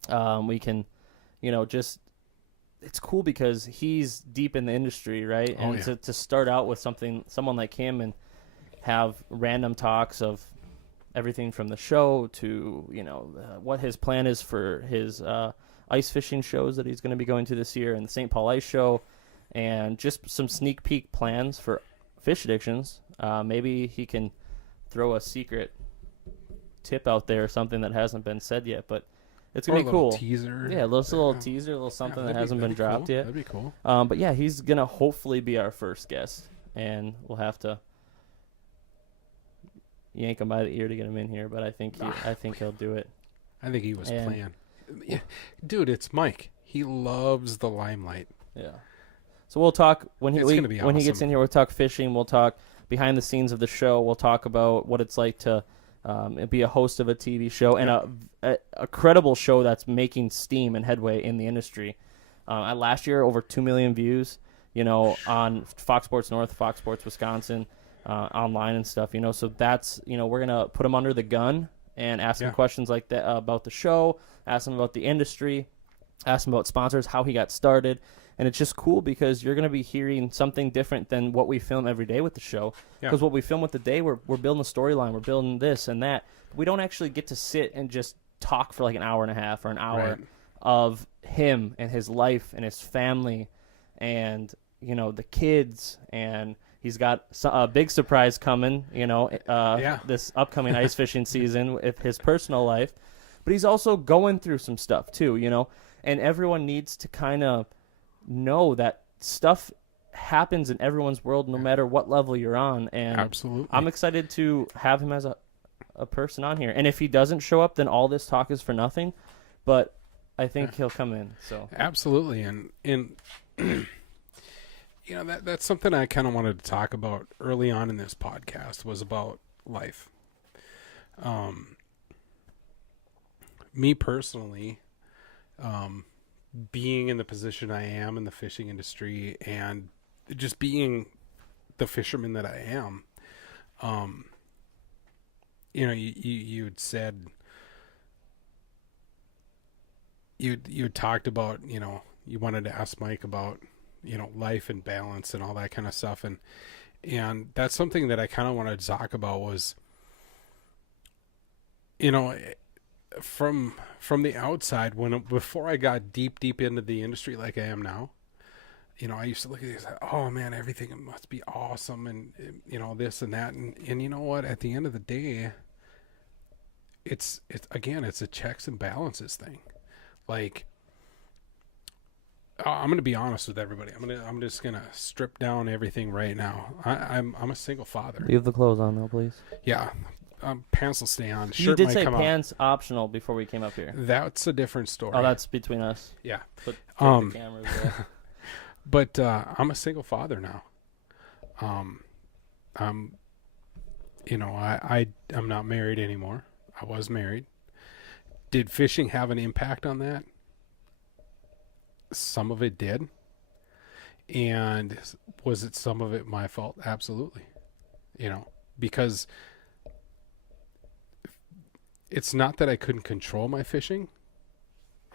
We can, just, it's cool because he's deep in the industry, right? And to start out with someone like him and have random talks of everything from the show to, what his plan is for his ice fishing shows that he's going to be going to this year and the St. Paul Ice Show, and just some sneak peek plans for Fish Addictions. Maybe he can throw a secret tip out there, something that hasn't been said yet, but it's gonna be cool. Teaser. Yeah, a little teaser, a little something that hasn't been dropped yet. That'd be cool. But yeah, he's gonna hopefully be our first guest, and we'll have to yank him by the ear to get him in here. But I think he'll do it. I think he was playing. Yeah, dude, it's Mike. He loves the limelight. Yeah. So we'll talk when he gets in here. We'll talk fishing. We'll talk behind the scenes of the show. We'll talk about what it's like to be a host of a TV show and a credible show that's making steam and headway in the industry. Last year, over 2 million views, on Fox Sports North, Fox Sports Wisconsin, online and stuff, So that's, we're going to put him under the gun and ask him questions like that about the show, ask him about the industry, ask him about sponsors, how he got started. And it's just cool because you're going to be hearing something different than what we film every day with the show. Because what we film with the day, we're building a storyline, we're building this and that. We don't actually get to sit and just talk for like an hour and a half or an hour of him and his life and his family and, the kids. And he's got a big surprise coming, this upcoming ice fishing season with his personal life. But he's also going through some stuff too, and everyone needs to kind of know that stuff happens in everyone's world no matter what level you're on, and absolutely I'm excited to have him as a person on here. And if he doesn't show up, then all this talk is for nothing, but I think he'll come in. So absolutely. And that's something I kind of wanted to talk about early on in this podcast, was about life. Me personally, being in the position I am in the fishing industry and just being the fisherman that I am, you'd said, you talked about, you wanted to ask Mike about, life and balance and all that kind of stuff. And that's something that I kind of wanted to talk about was, from the outside, before I got deep into the industry like I am now, I used to look at these, oh man, everything must be awesome, and this and that, and you know what? At the end of the day, it's a checks and balances thing. Like, I'm gonna be honest with everybody. I'm just gonna strip down everything right now. I'm a single father. Leave the clothes on though, please. Yeah. Pants will stay on. Shirt you did might say come pants optional before we came up here. That's a different story. Oh, that's between us. Yeah. But the cameras there. But I'm a single father now. I'm not married anymore. I was married. Did fishing have an impact on that? Some of it did. And was it some of it my fault? Absolutely. Because it's not that I couldn't control my fishing.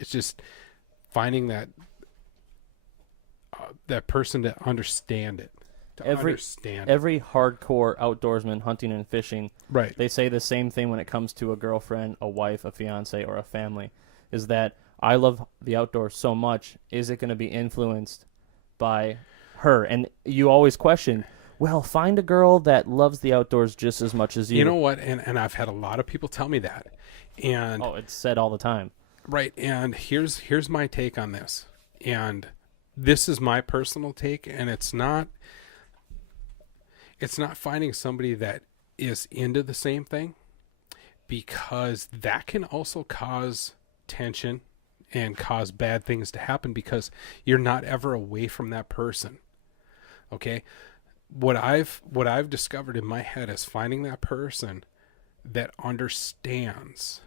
It's just finding that person to understand it. Every hardcore outdoorsman hunting and fishing, right? They say the same thing when it comes to a girlfriend, a wife, a fiance, or a family, is that I love the outdoors so much. Is it going to be influenced by her? And you always question, well, find a girl that loves the outdoors just as much as you. You know what? And I've had a lot of people tell me that. And it's said all the time. Right. And here's my take on this. And this is my personal take, and it's not finding somebody that is into the same thing, because that can also cause tension and cause bad things to happen because you're not ever away from that person. Okay? What I've discovered in my head is finding that person that understands,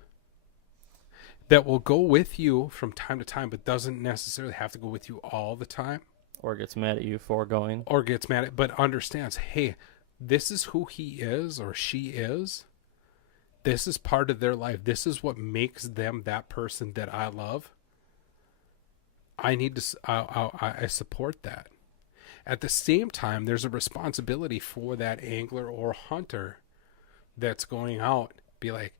that will go with you from time to time, but doesn't necessarily have to go with you all the time, Or gets mad at you for going. or gets mad at, but understands, hey, this is who he is or she is. This is part of their life. This is what makes them that person that I love. I need to, I support that. At the same time, there's a responsibility for that angler or hunter that's going out. Be like,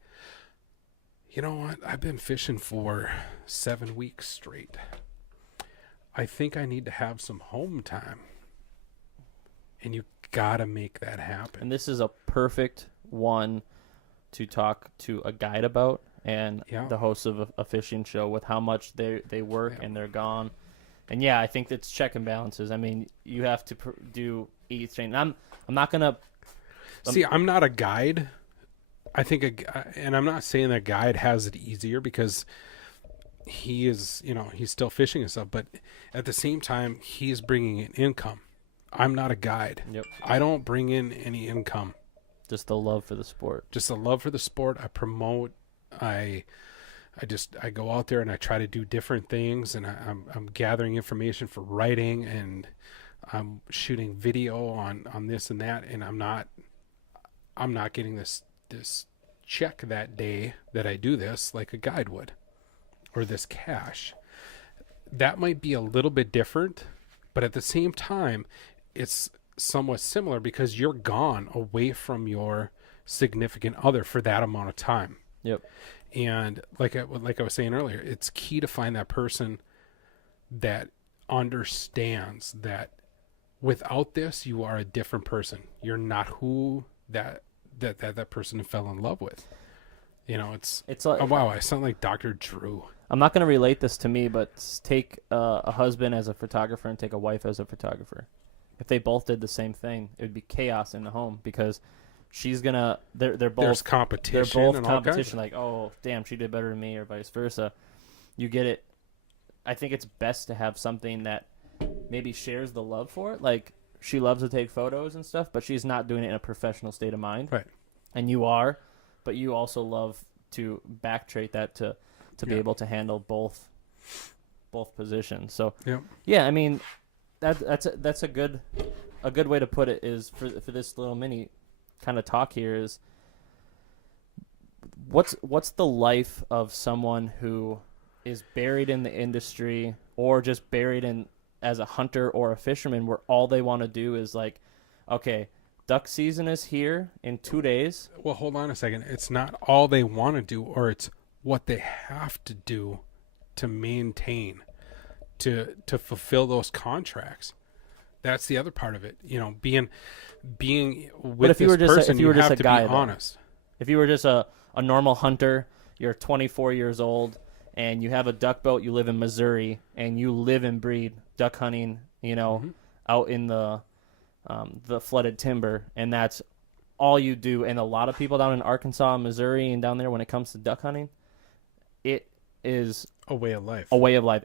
you know what? I've been fishing for 7 weeks straight. I think I need to have some home time. And you gotta make that happen. And this is a perfect one to talk to a guide about, and Yeah. the host of a fishing show, with how much they work Yeah. and they're gone. And yeah, I think it's check and balances. I mean, you have to do each thing. I'm not gonna See, I'm not a guide. I think, and I'm not saying that guide has it easier, because he is, he's still fishing and stuff. But at the same time, he's bringing in income. I'm not a guide. Yep. I don't bring in any income. Just the love for the sport. Just a love for the sport. I promote. I go out there and I try to do different things, and I'm gathering information for writing, and I'm shooting video on this and that, and I'm not getting this check that day that I do this like a guide would, or this cash. That might be a little bit different, but at the same time, it's somewhat similar, because you're gone away from your significant other for that amount of time. Yep. And like I was saying earlier, it's key to find that person that understands that without this, you are a different person. You're not who that person fell in love with. It's like, oh wow, I sound like Dr. Drew. I'm not going to relate this to me, but take a husband as a photographer and take a wife as a photographer. If they both did the same thing, it would be chaos in the home, because she's gonna. They're both. There's competition. They're both and all competition. kinds Like, oh damn, she did better than me, or vice versa. You get it. I think it's best to have something that maybe shares the love for it. Like, she loves to take photos and stuff, but she's not doing it in a professional state of mind. Right. And you are, but you also love to backtrate that to be able to handle both positions. So yeah, I mean, that's a good way to put it, is for this little mini kind of talk here, is what's the life of someone who is buried in the industry, or just buried in as a hunter or a fisherman, where all they want to do is like, okay, duck season is here in 2 days. Well, hold on a second. It's not all they want to do, or it's what they have to do to maintain, to fulfill those contracts. That's the other part of it. Being with this person, you have to be honest. If you were just a normal hunter, you're 24 years old, and you have a duck boat, you live in Missouri, and you live and breed duck hunting, out in the flooded timber, and that's all you do. And a lot of people down in Arkansas, Missouri, and down there, when it comes to duck hunting, it is a way of life.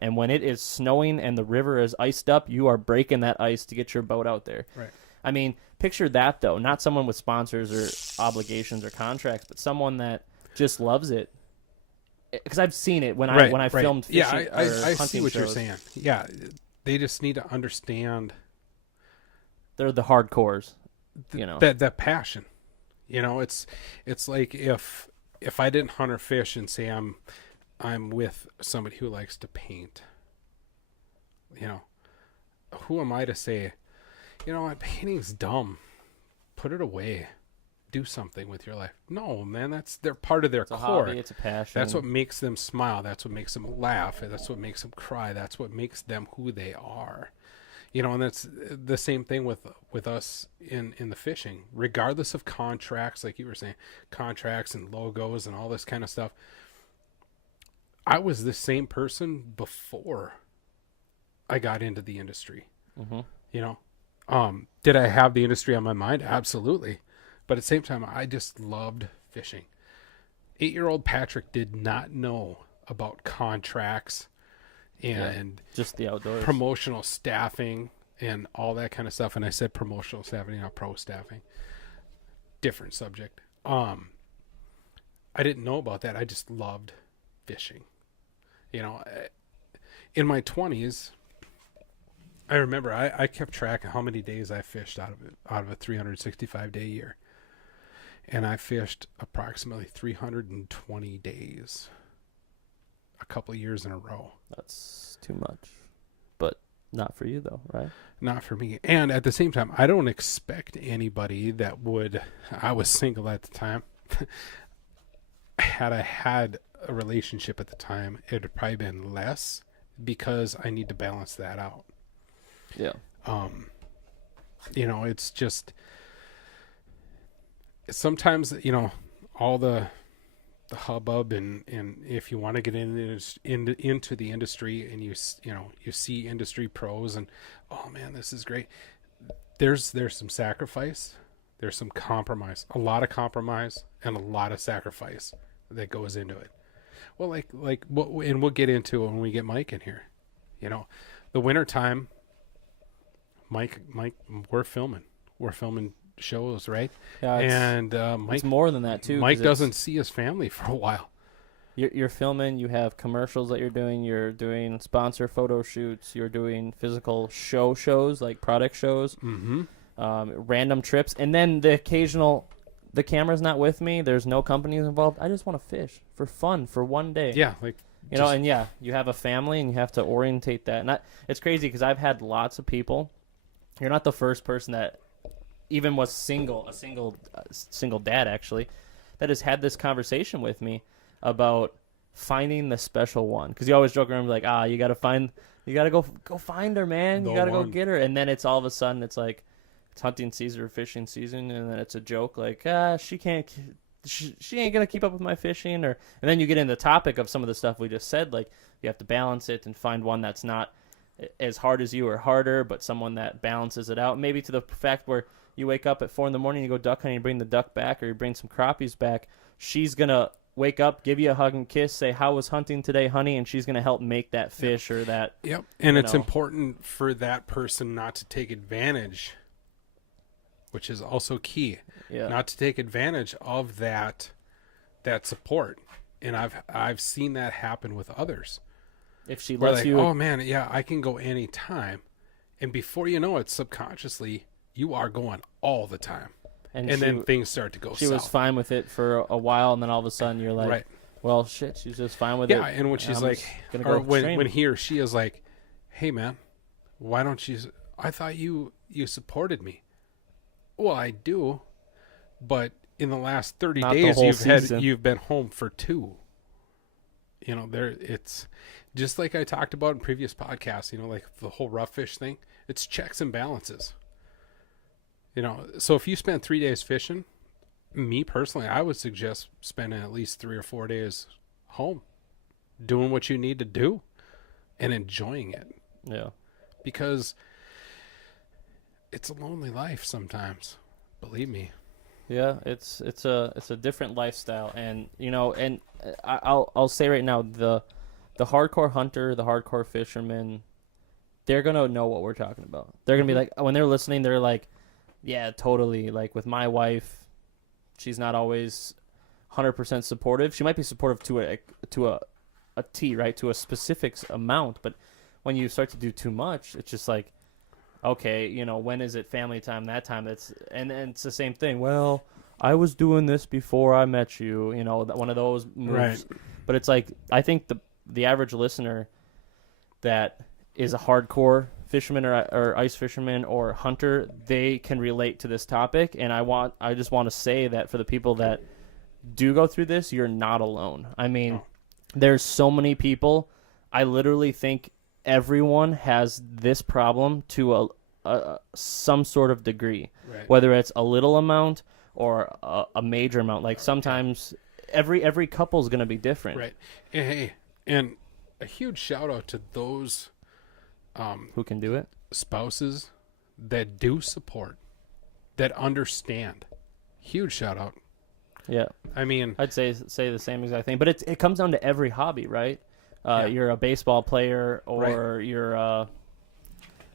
And when it is snowing and the river is iced up, you are breaking that ice to get your boat out there. Right. I mean, picture that, though. Not someone with sponsors or obligations or contracts, but someone that just loves it. Because I've seen it when I filmed fishing. Yeah, I see what shows. you're saying. Yeah, they just need to understand. They're the hardcores, that passion. It's like if I didn't hunt or fish and say I'm with somebody who likes to paint. Who am I to say, painting's dumb. Put it away. Do something with your life. No, man, they're part of their it's a core. hobby, it's a passion. That's what makes them smile. That's what makes them laugh. That's what makes them cry. That's what makes them who they are. And that's the same thing with us in the fishing, regardless of contracts, like you were saying, contracts and logos and all this kind of stuff. I was the same person before I got into the industry. Mm-hmm. You know, did I have the industry on my mind? Absolutely. But at the same time, I just loved fishing. 8-year-old Patrick did not know about contracts and just the outdoors, promotional staffing and all that kind of stuff. And I said promotional staffing, not pro staffing. Different subject. I didn't know about that. I just loved fishing. You know, in my 20s, I remember I kept track of how many days I fished out of a 365-day year. And I fished approximately 320 days a couple of years in a row. That's too much. But not for you, though, right? Not for me. And at the same time, I don't expect anybody that would... I was single at the time. Had I had a relationship at the time, it would have probably been less because I need to balance that out. Yeah. You know, it's just... Sometimes, you know, all the hubbub and if you want to get into the industry and you see industry pros and, oh man, this is great. There's some sacrifice. There's some compromise, a lot of compromise and a lot of sacrifice that goes into it. Well, and we'll get into it when we get Mike in here. You know, the winter time, Mike, we're filming shows, right? Yeah, and Mike, it's more than that too. Mike doesn't see his family for a while. You're filming. You have commercials that you're doing. You're doing sponsor photo shoots. You're doing physical shows like product shows, random trips, and then the occasional. The camera's not with me. There's no companies involved. I just want to fish for fun for one day. Yeah, like you know, and yeah, you have a family and you have to orientate that. And it's crazy because I've had lots of people. You're not the first person that even was a single dad actually, that has had this conversation with me about finding the special one. Because you always joke around like, you got to go find her, man. You got to go get her. And then it's all of a sudden it's like it's hunting season or fishing season, and then it's a joke like, she ain't gonna keep up with my fishing, and then you get into the topic of some of the stuff we just said, like you have to balance it and find one that's not as hard as you or harder, but someone that balances it out. Maybe to the fact where you wake up at 4 a.m, you go duck hunting, you bring the duck back, or you bring some crappies back. She's gonna wake up, give you a hug and kiss, say, "How was hunting today, honey?" And she's gonna help make that fish or that. Yep. And it's important for that person not to take advantage, which is also key. Yeah. Not to take advantage of that support. And I've seen that happen with others. If she Where lets like, you, oh man, yeah, I can go anytime, and before you know it, subconsciously you are going all the time, and then things start to go south. She was fine with it for a while, and then all of a sudden you're like, right. Well, shit, she's just fine with it. Yeah, and when she's like, or when he or she is like, "Hey man, why don't you? I thought you supported me." Well, I do, but in the last 30 days you've been home for 2. You know, it's just like I talked about in previous podcasts, you know, like the whole rough fish thing, it's checks and balances. You know, so if you spend 3 days fishing, me personally, I would suggest spending at least 3 or 4 days home doing what you need to do and enjoying it. Yeah. Because it's a lonely life sometimes, believe me. Yeah, it's a different lifestyle, and you know, and I'll say right now, the hardcore hunter, the hardcore fisherman, they're gonna know what we're talking about. They're gonna be like, when they're listening, they're like, yeah, totally. Like with my wife, she's not always 100% supportive. She might be supportive to a T, right, to a specific amount, but when you start to do too much, it's just like, okay, you know, when is it family time? That time, and it's the same thing. Well, I was doing this before I met you. You know, one of those moves. Right. But it's like, I think the average listener that is a hardcore fisherman or ice fisherman or hunter, they can relate to this topic. And I just want to say that for the people that do go through this, you're not alone. I mean, there's so many people. I literally think everyone has this problem to some sort of degree, right. Whether it's a little amount or a major amount. Like sometimes every couple is going to be different. Right. Hey, And a huge shout out to those Who can do it? spouses that do support, that understand. Huge shout out. Yeah. I mean, I'd say the same exact thing, but it comes down to every hobby, right? Yeah. You're a baseball player, or you're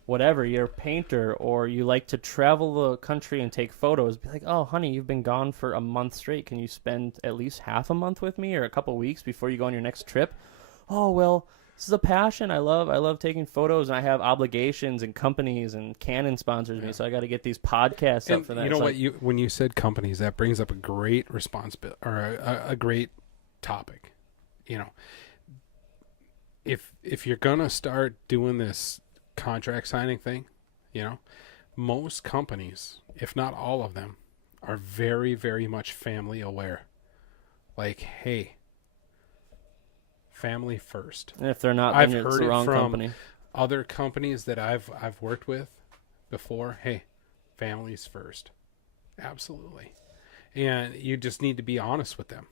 whatever. You're a painter, or you like to travel the country and take photos. Be like, oh, honey, you've been gone for a month straight. Can you spend at least half a month with me, or a couple weeks before you go on your next trip? Oh well, this is a passion. I love taking photos, and I have obligations and companies, and Canon sponsors me, so I got to get these podcasts up and for that. you know It's what? like, When you said companies, that brings up a great responsibility, or a great topic. You know, if you're gonna start doing this contract signing thing, you know, most companies, if not all of them, are very, very much family aware. Like, hey, family first. and if they're not, I've then it's heard the it wrong from company. other companies that I've worked with before. Hey, families first. Absolutely. And you just need to be honest with them.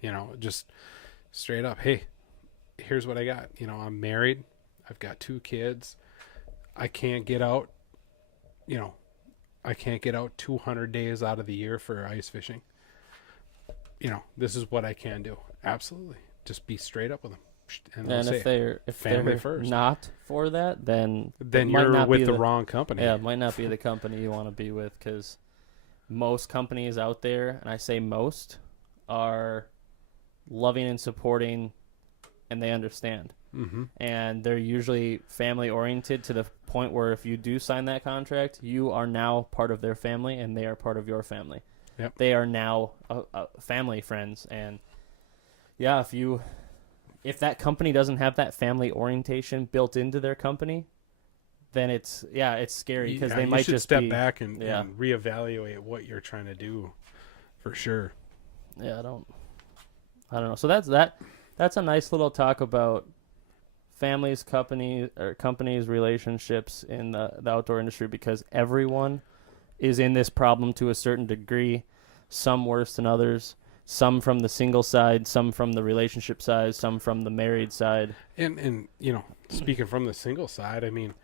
You know, just straight up, hey, here's what I got. You know, I'm married. I've got 2 kids. I can't get out, you know, I can't get out 200 days out of the year for ice fishing. You know, this is what I can do. Absolutely. Just be straight up with them. And And say, if family they're first. not for that, then then it might you're not with be the wrong company. Yeah, it might not be the company you want to be with, because most companies out there, and I say most, are loving and supporting, and they understand. Mm-hmm. And they're usually family oriented to the point where if you do sign that contract, you are now part of their family, and they are part of your family. Yep. They are now family friends, and yeah, if that company doesn't have that family orientation built into their company, then it's scary, because they might should just step be, back and reevaluate what you're trying to do, for sure. Yeah, I don't know. So that's a nice little talk about families, companies, relationships in the outdoor industry, because everyone is in this problem to a certain degree, some worse than others, some from the single side, some from the relationship side, some from the married side. And you know, speaking from the single side, I mean,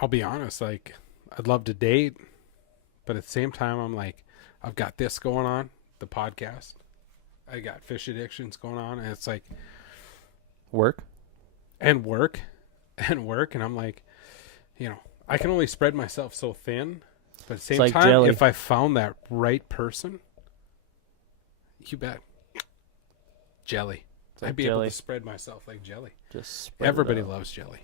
I'll be honest, like, I'd love to date, but at the same time, I'm like, I've got this going on, the podcast. I got fish addictions going on, and it's like Work. and work. And I'm like, you know, I can only spread myself so thin, but at the same like time, jelly. if I found that right person, you bet, jelly. Like I'd be jelly. able to spread myself like jelly. Just spread it Everybody out. loves jelly.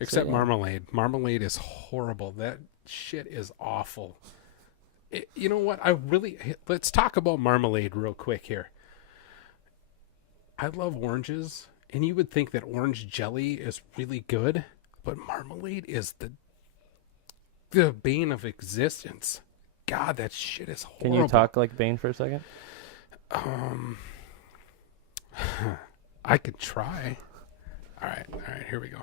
Except yeah. marmalade. Marmalade is horrible. That shit is awful. You know what? Let's talk about marmalade real quick here. I love oranges, and you would think that orange jelly is really good, but marmalade is the bane of existence. God, that shit is horrible. Can you talk like Bane for a second? I could try. All right, here we go.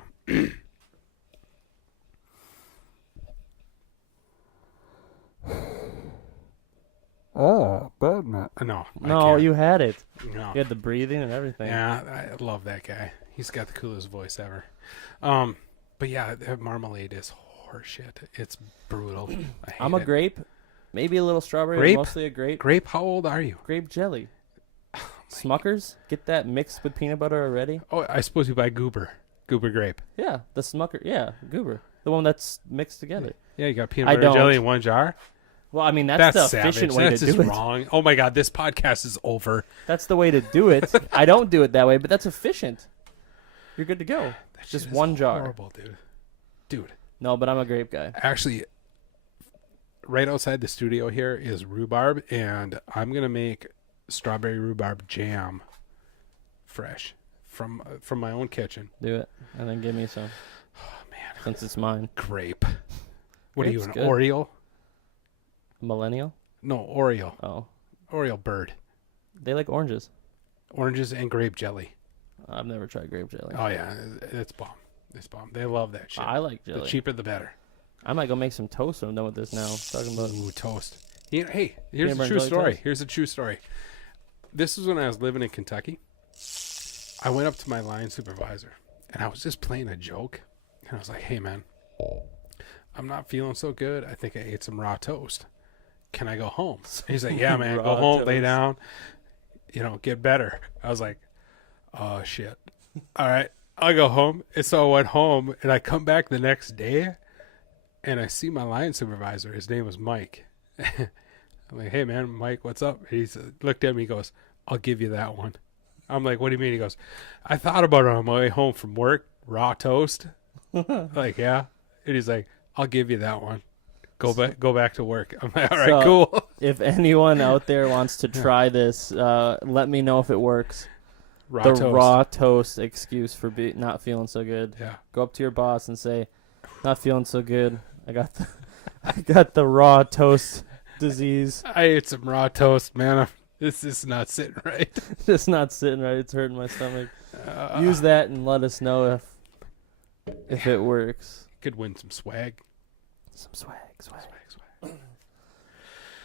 Batman. No, I No, can't. you had it. No. You had the breathing and everything. Yeah, I love that guy. He's got the coolest voice ever. But yeah, that marmalade is horseshit. It's brutal. I hate I'm a it. grape, maybe a little strawberry, Grape? mostly a grape. Grape, how old are you? Grape jelly. Smuckers, get that mixed with peanut butter already. Oh, I suppose you buy Goober grape. Yeah, the Smucker. Yeah, Goober, the one that's mixed together. Yeah, you got peanut I butter and jelly don't. in one jar. Well, I mean that's the savage. efficient way That's to just do it. wrong. Oh my God, this podcast is over. That's the way to do it. I don't do it that way, but that's efficient. You're good to go. That Just shit is one jar. Horrible, dude. No, but I'm a grape guy. Actually, right outside the studio here is rhubarb, and I'm gonna make strawberry rhubarb jam, fresh from my own kitchen. Do it, and then give me some. Oh man, Since it's mine. grape. What are you, Grape's an good. Oreo? Millennial? No, Oreo. Oh, Oreo bird. they like oranges. Oranges and grape jelly. I've never tried grape jelly. Oh yeah, it's bomb. It's bomb. They love that shit. I like The jelly. cheaper the better. I might go make some toast when I'm done with this now. Talking about Ooh, toast. Hey, here's Peanut a butter true and jelly story. toast? Here's a true story. this was when I was living in Kentucky. I went up to my line supervisor, and I was just playing a joke. And I was like, hey, man, I'm not feeling so good. I think I ate some raw toast. Can I go home? And he's like, yeah, man, go home, lay down, get better. I was like, oh, shit. All right, I'll go home. And so I went home, and I come back the next day, and I see my line supervisor. His name was Mike. I'm like, hey, man, Mike, what's up? He looked at me, he goes, I'll give you that one. I'm like, what do you mean? He goes, I thought about it on my way home from work, raw toast. Like, yeah. And he's like, I'll give you that one. Go back to work. I'm like, all right, cool. If anyone out there wants to try this, let me know if it works. Raw toast excuse for not feeling so good. Yeah. Go up to your boss and say, not feeling so good. I got the raw toast disease. I ate some raw toast, man. This is not sitting right. Just not sitting right. It's hurting my stomach. Use that and let us know if it works. Could win some swag. Some swag.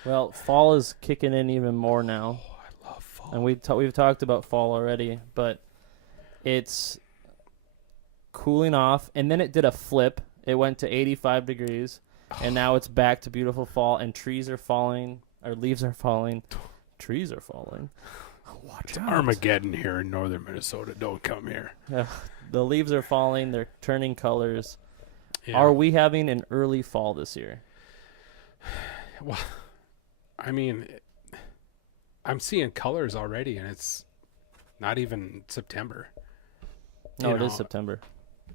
Well, fall is kicking in even more now. Oh, I love fall. And we've talked about fall already, but it's cooling off, and then it did a flip. It went to 85 degrees, and now it's back to beautiful fall, and trees are falling, or leaves are falling. Trees are falling. Watch out. Armageddon here in northern Minnesota. Don't come here. The leaves are falling. They're turning colors. Yeah. Are we having an early fall this year? Well, I mean, I'm seeing colors already, and it's not even September. No, it is September.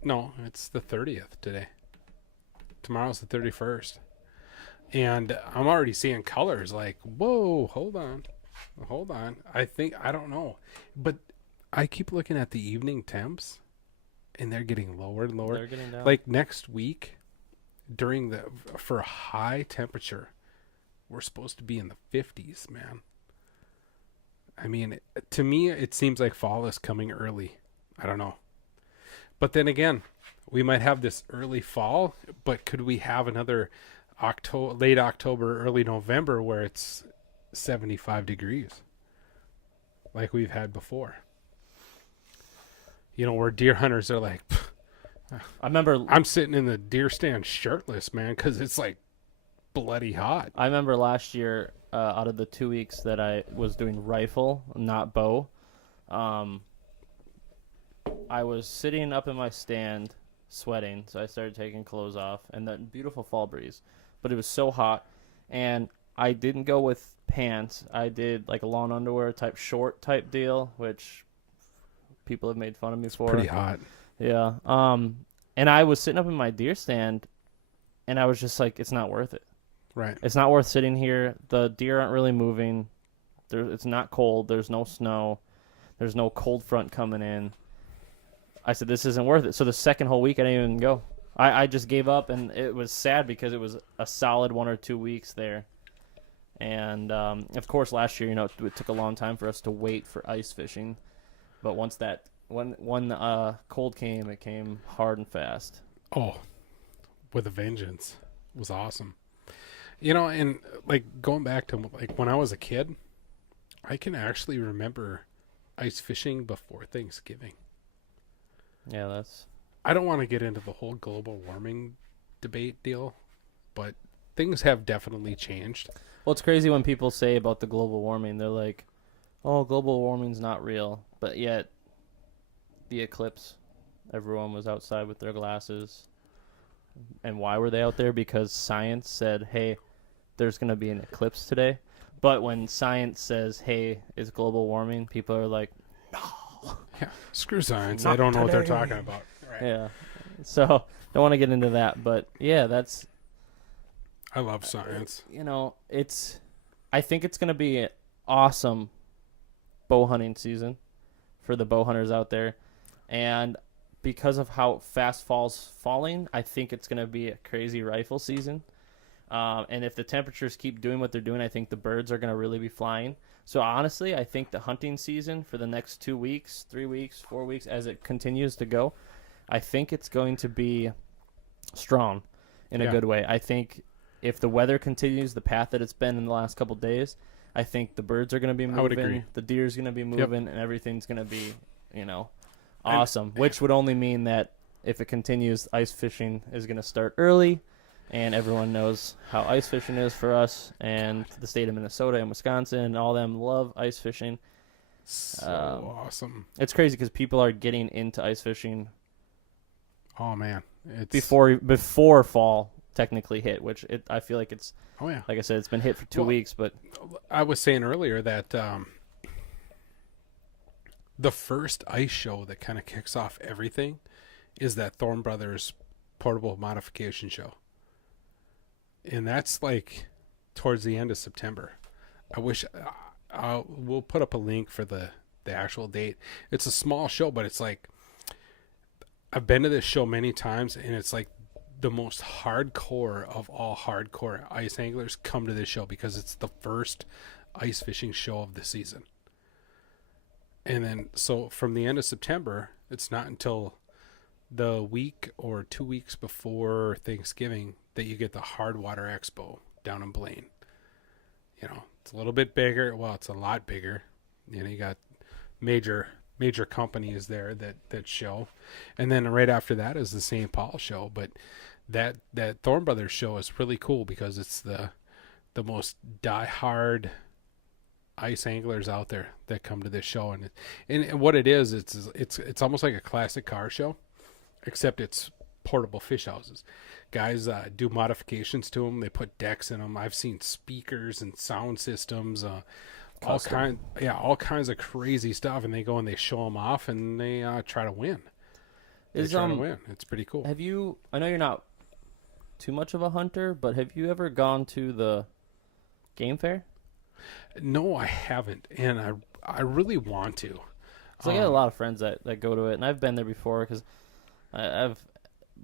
No, it's the 30th today. Tomorrow's the 31st. And I'm already seeing colors like, whoa, hold on. I don't know. But I keep looking at the evening temps, and they're getting lower and lower. They're getting down. Like next week, for a high temperature, we're supposed to be in the 50s, man. I mean, to me, it seems like fall is coming early. I don't know. But then again, we might have this early fall, but could we have another late October, early November where it's 75 degrees like we've had before? Where deer hunters are like, I remember I'm sitting in the deer stand shirtless, man, because it's like bloody hot. I remember last year, out of the 2 weeks that I was doing rifle, not bow, I was sitting up in my stand sweating, so I started taking clothes off, and that beautiful fall breeze. But it was so hot, and I didn't go with pants. I did like a lawn underwear type short type deal, which people have made fun of me for. Pretty hot. Yeah. And I was sitting up in my deer stand, and I was just like, it's not worth it. Right. It's not worth sitting here. The deer aren't really moving. It's not cold. There's no snow. There's no cold front coming in. I said, this isn't worth it. So the second whole week, I didn't even go. I just gave up, and it was sad because it was a solid 1 or 2 weeks there. And, of course, last year, it took a long time for us to wait for ice fishing. But once when cold came, it came hard and fast. Oh, with a vengeance. It was awesome. And, like, going back to, like, when I was a kid, I can actually remember ice fishing before Thanksgiving. Yeah, I don't want to get into the whole global warming debate deal, but things have definitely changed. Well, it's crazy when people say about the global warming. They're like, oh, global warming's not real. But yet, the eclipse, everyone was outside with their glasses. And why were they out there? Because science said, hey, there's going to be an eclipse today. But when science says, hey, it's global warming, people are like, no. Yeah, screw science. I don't know what they're talking about. Right. Yeah. So, don't want to get into that. But, yeah, I love science. I think it's going to be an awesome bow hunting season for the bow hunters out there. And because of how fast fall's falling, I think it's going to be a crazy rifle season. And if the temperatures keep doing what they're doing, I think the birds are going to really be flying. So honestly, I think the hunting season for the next 2 weeks, 3 weeks, 4 weeks, as it continues to go, I think it's going to be strong in a good way. I think if the weather continues the path that it's been in the last couple of days, I think the birds are going to be moving. I would agree. The deer's going to be moving, and everything's going to be, awesome. Which would only mean that if it continues, ice fishing is going to start early, and everyone knows how ice fishing is for us, and the state of Minnesota and Wisconsin, and all them love ice fishing. So awesome. It's crazy because people are getting into ice fishing Oh man, it's before fall technically hit, which I feel like it's, oh yeah. like I said, it's been hit for 2 weeks, but I was saying earlier that the first ice show that kind of kicks off everything is that Thorne Brothers portable modification show. And that's like towards the end of September. I wish we'll put up a link for the actual date. It's a small show, but it's like, I've been to this show many times, and it's like the most hardcore of all hardcore ice anglers come to this show because it's the first ice fishing show of the season. And then, so from the end of September, it's not until the week or 2 weeks before Thanksgiving that you get the Hardwater Expo down in Blaine. It's a little bit bigger. Well, it's a lot bigger. You got major companies there that show. And then right after that is the St. Paul show. But that Thorne Brothers show is really cool because it's the most diehard ice anglers out there that come to this show. And what it is, it's almost like a classic car show, except it's portable fish houses. Guys do modifications to them. They put decks in them. I've seen speakers and sound systems, all kinds of crazy stuff, and they go and they show them off, and they try to win. It's pretty cool. I know you're not too much of a hunter, but have you ever gone to the game fair? No, I haven't, and I really want to. So I got a lot of friends that go to it, and I've been there before because I've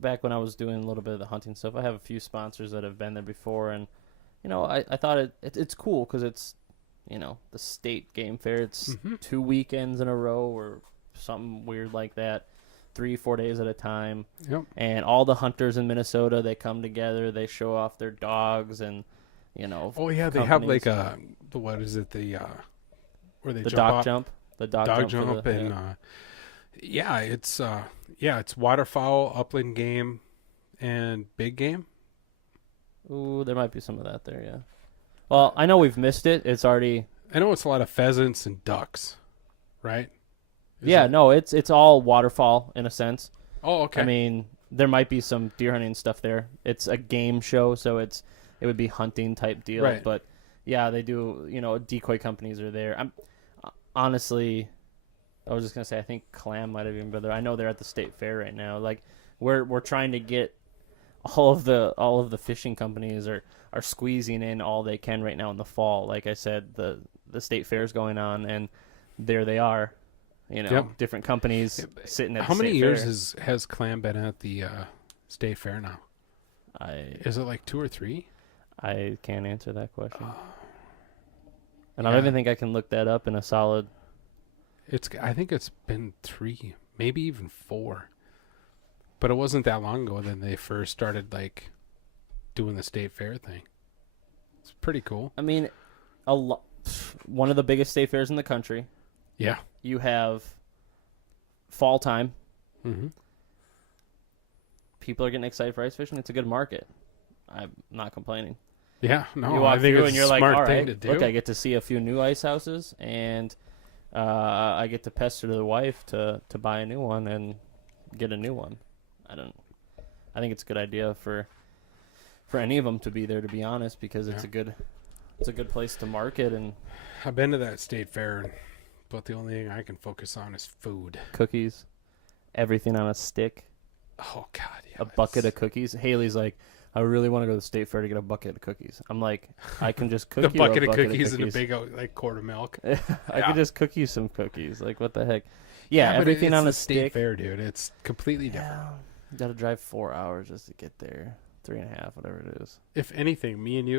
back when I was doing a little bit of the hunting stuff. I have a few sponsors that have been there before, and I thought it's cool because it's the state game fair. It's 2 weekends in a row or something weird like that, 3-4 days at a time. Yep. And all the hunters in Minnesota, they come together, they show off their dogs, and oh yeah, they have like what is it, where they the jump dock off? jump, the dog jump, and it's waterfowl, upland game, and big game. Ooh, there might be some of that there, yeah. Well, I know we've missed it. It's already. I know it's a lot of pheasants and ducks, right? It's all waterfowl in a sense. Oh, okay. I mean, there might be some deer hunting stuff there. It's a game show, so it would be hunting type deal. Right. But yeah, they do. Decoy companies are there. Honestly, I was just gonna say I think Clam might have even been there. I know they're at the state fair right now. Like we're trying to get all of the fishing companies are squeezing in all they can right now in the fall. Like I said, the state fair is going on, and there they are. Different companies sitting at. How the many state years fair. has Clam been at the state fair now? Is it like 2 or 3? I can't answer that question. And I don't even think I can look that up in a solid. I think it's been 3, maybe even 4. But it wasn't that long ago when they first started like doing the state fair thing. It's pretty cool. I mean, one of the biggest state fairs in the country. Yeah. You have fall time. Mm-hmm. People are getting excited for ice fishing. It's a good market. I'm not complaining. Yeah, no, You walk I think through it's and you're a like, smart all thing right, to do. look, I get to see a few new ice houses, and I get to pester the wife to buy a new one and get a new one. I think it's a good idea for any of them to be there, to be honest, because it's a good place to market. And I've been to that state fair, but the only thing I can focus on is food. Cookies, everything on a stick. Oh God, yeah. A bucket of cookies. Haley's like, I really want to go to the state fair to get a bucket of cookies. I'm like, I can just cook the you a bucket of bucket cookies and a big quart of milk. I could just cook you some cookies. Like, what the heck? Yeah, but everything it's on the a state stick. fair, dude. It's completely different. You got to drive 4 hours just to get there. 3.5, whatever it is. If anything,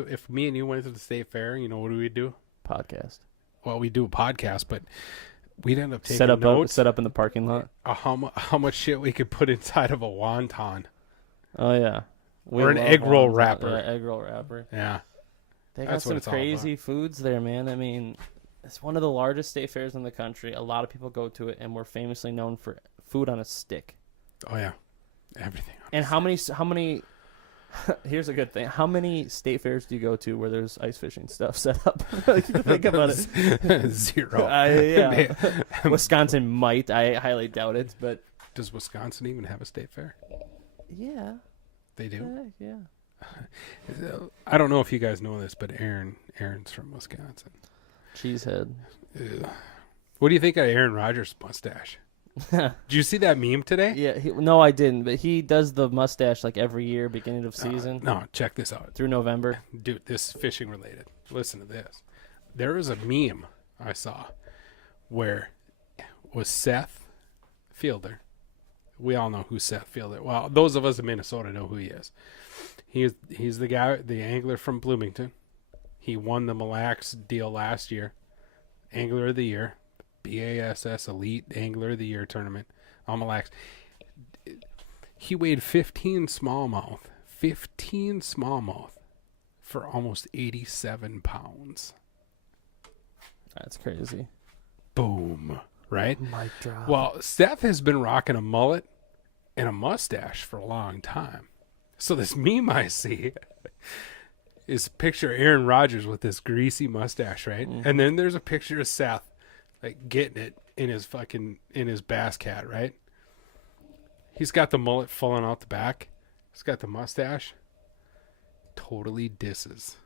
if me and you went to the state fair, what do we do? Podcast. Well, we do a podcast, but we'd end up taking notes. Set up in the parking lot. How much shit we could put inside of a wonton. Oh yeah. Or an egg roll wrapper. Yeah, egg roll wrapper. Yeah. They got That's what some it's all about. crazy foods there, man. I mean, it's one of the largest state fairs in the country. A lot of people go to it, and we're famously known for food on a stick. Oh yeah, everything. And how many? Here's a good thing. How many state fairs do you go to where there's ice fishing stuff set up? Like, think about it. 0. Yeah. Wisconsin might. I highly doubt it, but Does Wisconsin even have a state fair? yeah, They do. yeah. I don't know if you guys know this, but Aaron's from Wisconsin. Cheesehead. Ugh. What do you think of Aaron Rodgers' mustache? Did you see that meme today? Yeah, no, I didn't. But he does the mustache like every year, beginning of season No, check this out. through November. Dude, this is fishing related. Listen to this. There was a meme I saw where was Seth Fielder. We all know who Seth Fielder. Well, those of us in Minnesota know who he is. He's the guy, the angler from Bloomington. He won the Mille Lacs deal last year. Angler of the Year. BASS Elite Angler of the Year tournament on Mille Lacs. He weighed 15 smallmouth. 15 smallmouth for almost 87 pounds. That's crazy. Boom. Right? Mic drop. Well, Seth has been rocking a mullet and a mustache for a long time. So this meme I see is picture Aaron Rodgers with this greasy mustache, right? Mm-hmm. And then there's a picture of Seth like getting it in his bass cat, right? He's got the mullet falling out the back. He's got the mustache. Totally disses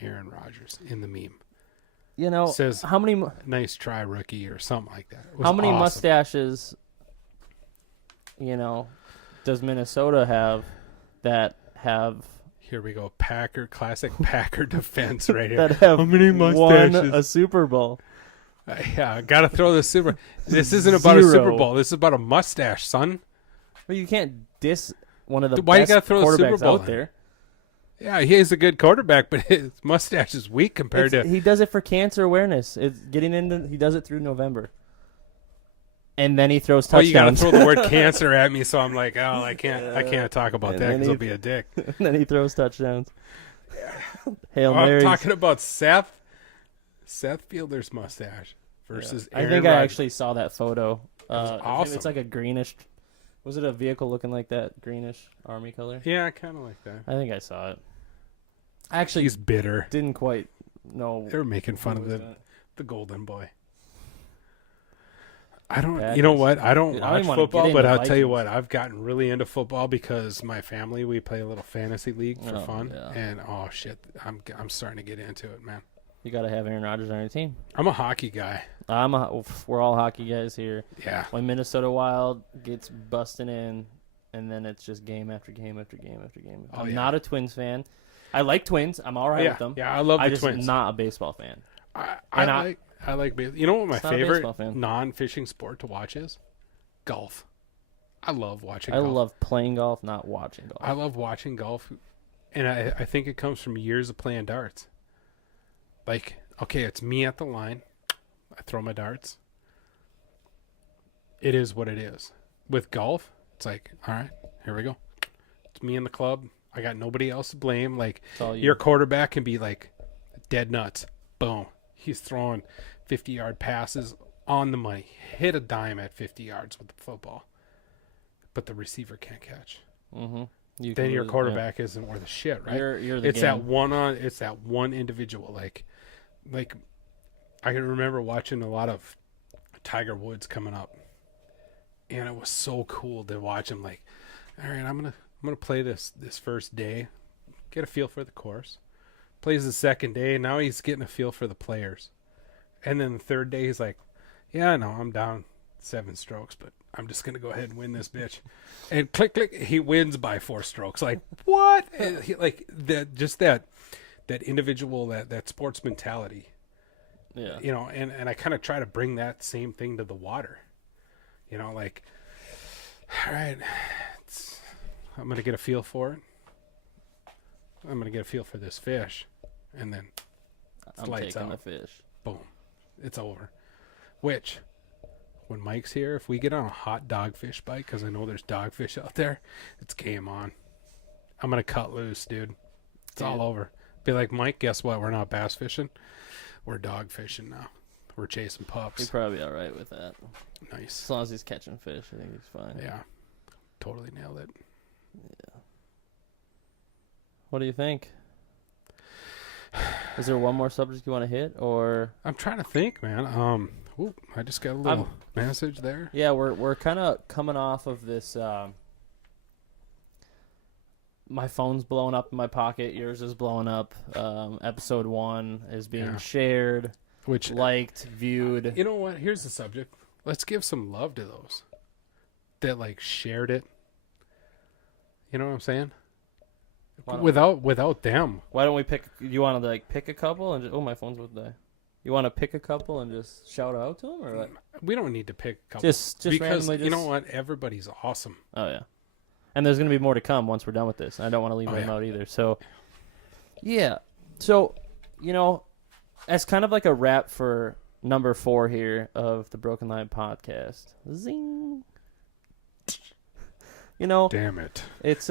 Aaron Rodgers in the meme. You know, Says, how many nice try, rookie, or something like that. It was how many awesome. mustaches, does Minnesota have that have Here we go. Classic Packer defense right here. that have How many won mustaches? a Super Bowl? Yeah, got to throw the Super. This isn't about a Super Zero. Bowl. This is about a mustache, son. Well, you can't diss one of the Why you best gotta throw the Super quarterbacks Bowl out in? there. Yeah, he is a good quarterback, but his mustache is weak compared to. He does it for cancer awareness. It's getting into. He does it through November, and then he throws Oh, you got to touchdowns. throw the word cancer at me, so I'm like, oh, I can't talk about And that then because he- I'll be a dick. and then he throws touchdowns. Hail I'm Marys. talking about Seth Fielder's mustache versus. I Aaron think I Rodgers. actually saw that photo. was It's awesome. like a greenish. Was it a vehicle looking like that greenish army color? Yeah, kind of like that. I think I saw it. I actually He's bitter. didn't quite know. They were making fun who of was the that. the golden boy. I don't. Packers. You know what? I don't Dude, I don't watch even wanna football, get but into I'll tell you Vikings. what. I've gotten really into football because my family we play a little fantasy league for Oh, fun, yeah. and oh shit, I'm starting to get into it, man. You got to have Aaron Rodgers on your team. I'm a hockey guy. We're all hockey guys here. Yeah. When Minnesota Wild gets busting in, and then it's just game after game after game after game. Oh, I'm yeah. not a Twins fan. I like Twins. I'm all right yeah, with them. yeah, I love I the just Twins. not a baseball fan. I and like baseball. You know what my Just not a favorite baseball fan. non-fishing sport to watch is? Golf. I love watching I golf. love playing golf, not watching golf. I love watching golf, and I think it comes from years of playing darts. Like, okay, it's me at the line. I throw my darts. It is what it is. With golf, it's like, all right, here we go. It's me in the club. I got nobody else to blame. Like, It's all you. your quarterback can be like dead nuts. Boom. He's throwing 50-yard passes on the money. Hit a dime at 50 yards with the football. But the receiver can't catch. Mm-hmm. Then your quarterback isn't worth a shit, right? You're the It's game. it's that one individual. Like I can remember watching a lot of Tiger Woods coming up, and it was so cool to watch him. Like, all right, I'm gonna play this first day, get a feel for the course. Plays the second day, now he's getting a feel for the players, and then the third day he's like, yeah, no, I'm down 7 strokes, but I'm just gonna go ahead and win this bitch. And click, he wins by 4 strokes. Like, what? And like that individual, that sports mentality. Yeah. You know, and I kind of try to bring that same thing to the water. You know, like, all right, I'm going to get a feel for it. I'm going to get a feel for this fish. And then I'm lights taking out. the fish. boom, it's over. Which, when Mike's here, if we get on a hot dogfish bite, because I know there's dogfish out there, it's game on. I'm going to cut loose, dude. It's all over. Be like, Mike, guess what? We're not bass fishing. We're dog fishing now. We're chasing He's pups. probably all right with that. Nice. As long as he's catching fish, I think he's fine. Yeah. Totally nailed it. Yeah. What do you think? Is there one more subject you want to hit, or? I'm trying to think, man. I just got a little message there. Yeah, we're kind of coming off of this. My phone's blowing up in my pocket. Yours is blowing up. Episode 1 is being shared, Which, liked, viewed. you know what? Here's the subject. Let's give some love to those that like shared it. You know what I'm saying? Without them. Why don't we pick? You want to like pick a couple and my phone's about to die. You want to pick a couple and just shout out to them, or what? We don't need to pick a couple. Just because randomly. you know what? Everybody's awesome. Oh yeah, and there's gonna be more to come once we're done with this. I don't want to leave them yeah. out either. So, yeah. So, as kind of like a wrap for number 4 here of the Broken Line podcast. Zing. Damn it. It's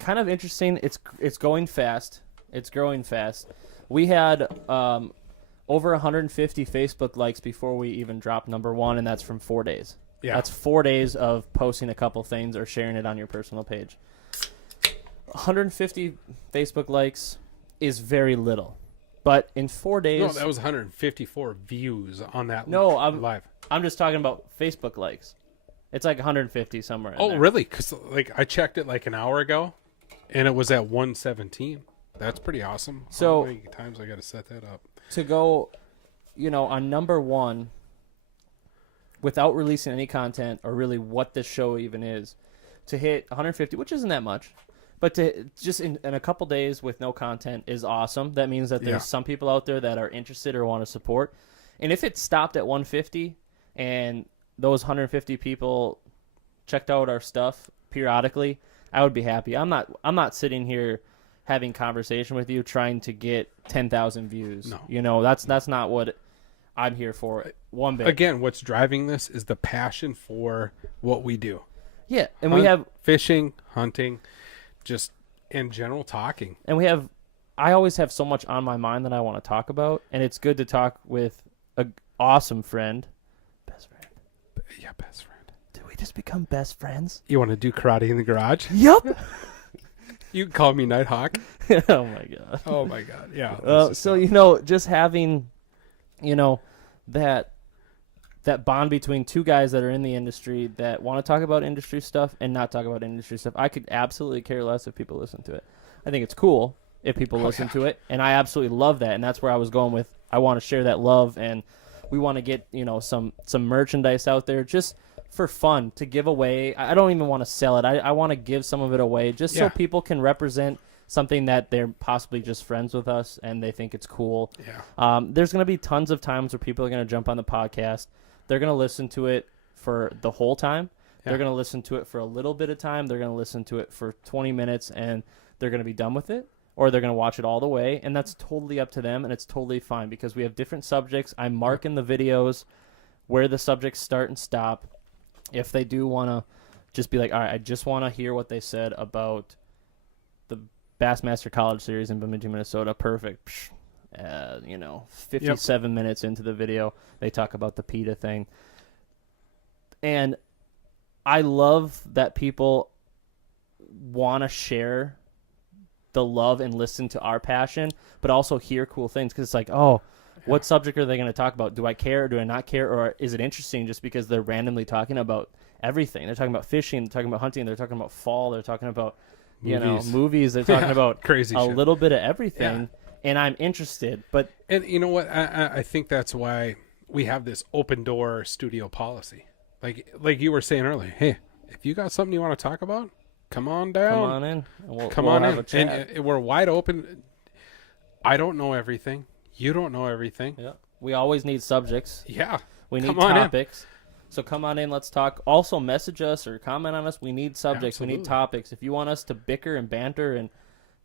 kind of interesting. It's going fast. It's growing fast. We had over 150 Facebook likes before we even dropped number 1, and that's from 4 days. Yeah. That's 4 days of posting a couple things or sharing it on your personal page. 150 Facebook likes is very little. But in 4 days... No, that was 154 views on that live. I'm just talking about Facebook likes. It's like 150 somewhere in there. Really? Because I checked it like an hour ago, and it was at 117. That's pretty awesome. So, how many times I got to set that up? To go, on number 1, without releasing any content or really what this show even is, to hit 150, which isn't that much, but to just in a couple days with no content is awesome. That means that there's some people out there that are interested or want to support. And if it stopped at 150 and those 150 people checked out our stuff periodically, I would be happy. I'm not sitting here having conversation with you trying to get 10,000 views. No. That's not what I'm here for one bit. Again, what's driving this is the passion for what we do. Yeah, and we have fishing, hunting, just in general talking. And I always have so much on my mind that I want to talk about, and it's good to talk with an awesome friend. Best friend. Yeah, best friend. Did we just become best friends? You want to do karate in the garage? Yep. You can call me Nighthawk. Oh my god. Oh my god. Yeah. So just having, that bond between two guys that are in the industry that want to talk about industry stuff and not talk about industry stuff. I could absolutely care less if people listen to it. I think it's cool if people listen to it, and I absolutely love that. And that's where I was going with. I want to share that love, and we want to get some merchandise out there just for fun to give away. I don't even want to sell it. I want to give some of it away just so people can represent something that they're possibly just friends with us and they think it's cool. Yeah. There's going to be tons of times where people are going to jump on the podcast. They're going to listen to it for the whole time. Yeah. They're going to listen to it for a little bit of time. They're going to listen to it for 20 minutes and they're going to be done with it, or they're going to watch it all the way. And that's totally up to them, and it's totally fine because we have different subjects. I mark in the videos where the subjects start and stop. If they do want to just be like, all right, I just want to hear what they said about the Bassmaster College Series in Bemidji, Minnesota. Perfect. 57 minutes into the video, they talk about the PETA thing. And I love that people want to share the love and listen to our passion, but also hear cool things because it's like, what subject are they going to talk about? Do I care or do I not care? Or is it interesting just because they're randomly talking about everything? They're talking about fishing, they're talking about hunting, they're talking about fall, they're talking about movies, they're talking about crazy a shit. Little bit of everything, and I'm interested. And you know what? I think that's why we have this open door studio policy. Like you were saying earlier, hey, if you got something you want to talk about, come on down. Come on in. We'll have a chat. And we're wide open. I don't know everything. You don't know everything. Yeah. We always need subjects. Yeah. We need topics. So come on in. Let's talk. Also, message us or comment on us. We need subjects. Absolutely. We need topics. If you want us to bicker and banter and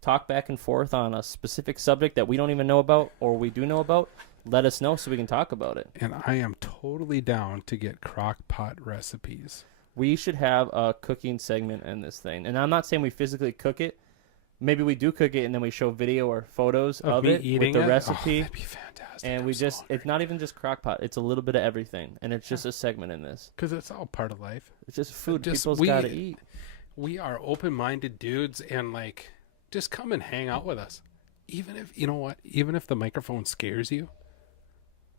talk back and forth on a specific subject that we don't even know about or we do know about, let us know so we can talk about it. And I am totally down to get crock pot recipes. we should have a cooking segment in this thing. And I'm not saying we physically cook it. Maybe we do cook it and then we show video or photos of me it eating with the it? recipe. Oh, that'd be fantastic. And we just, it's not even just crock pot. It's a little bit of everything. And it's just a segment in this. because it's all part of life. It's just food. Just- People's we- got to eat. We are open-minded dudes, and like, just come and hang out with us. Even if you know what, even if the microphone scares you,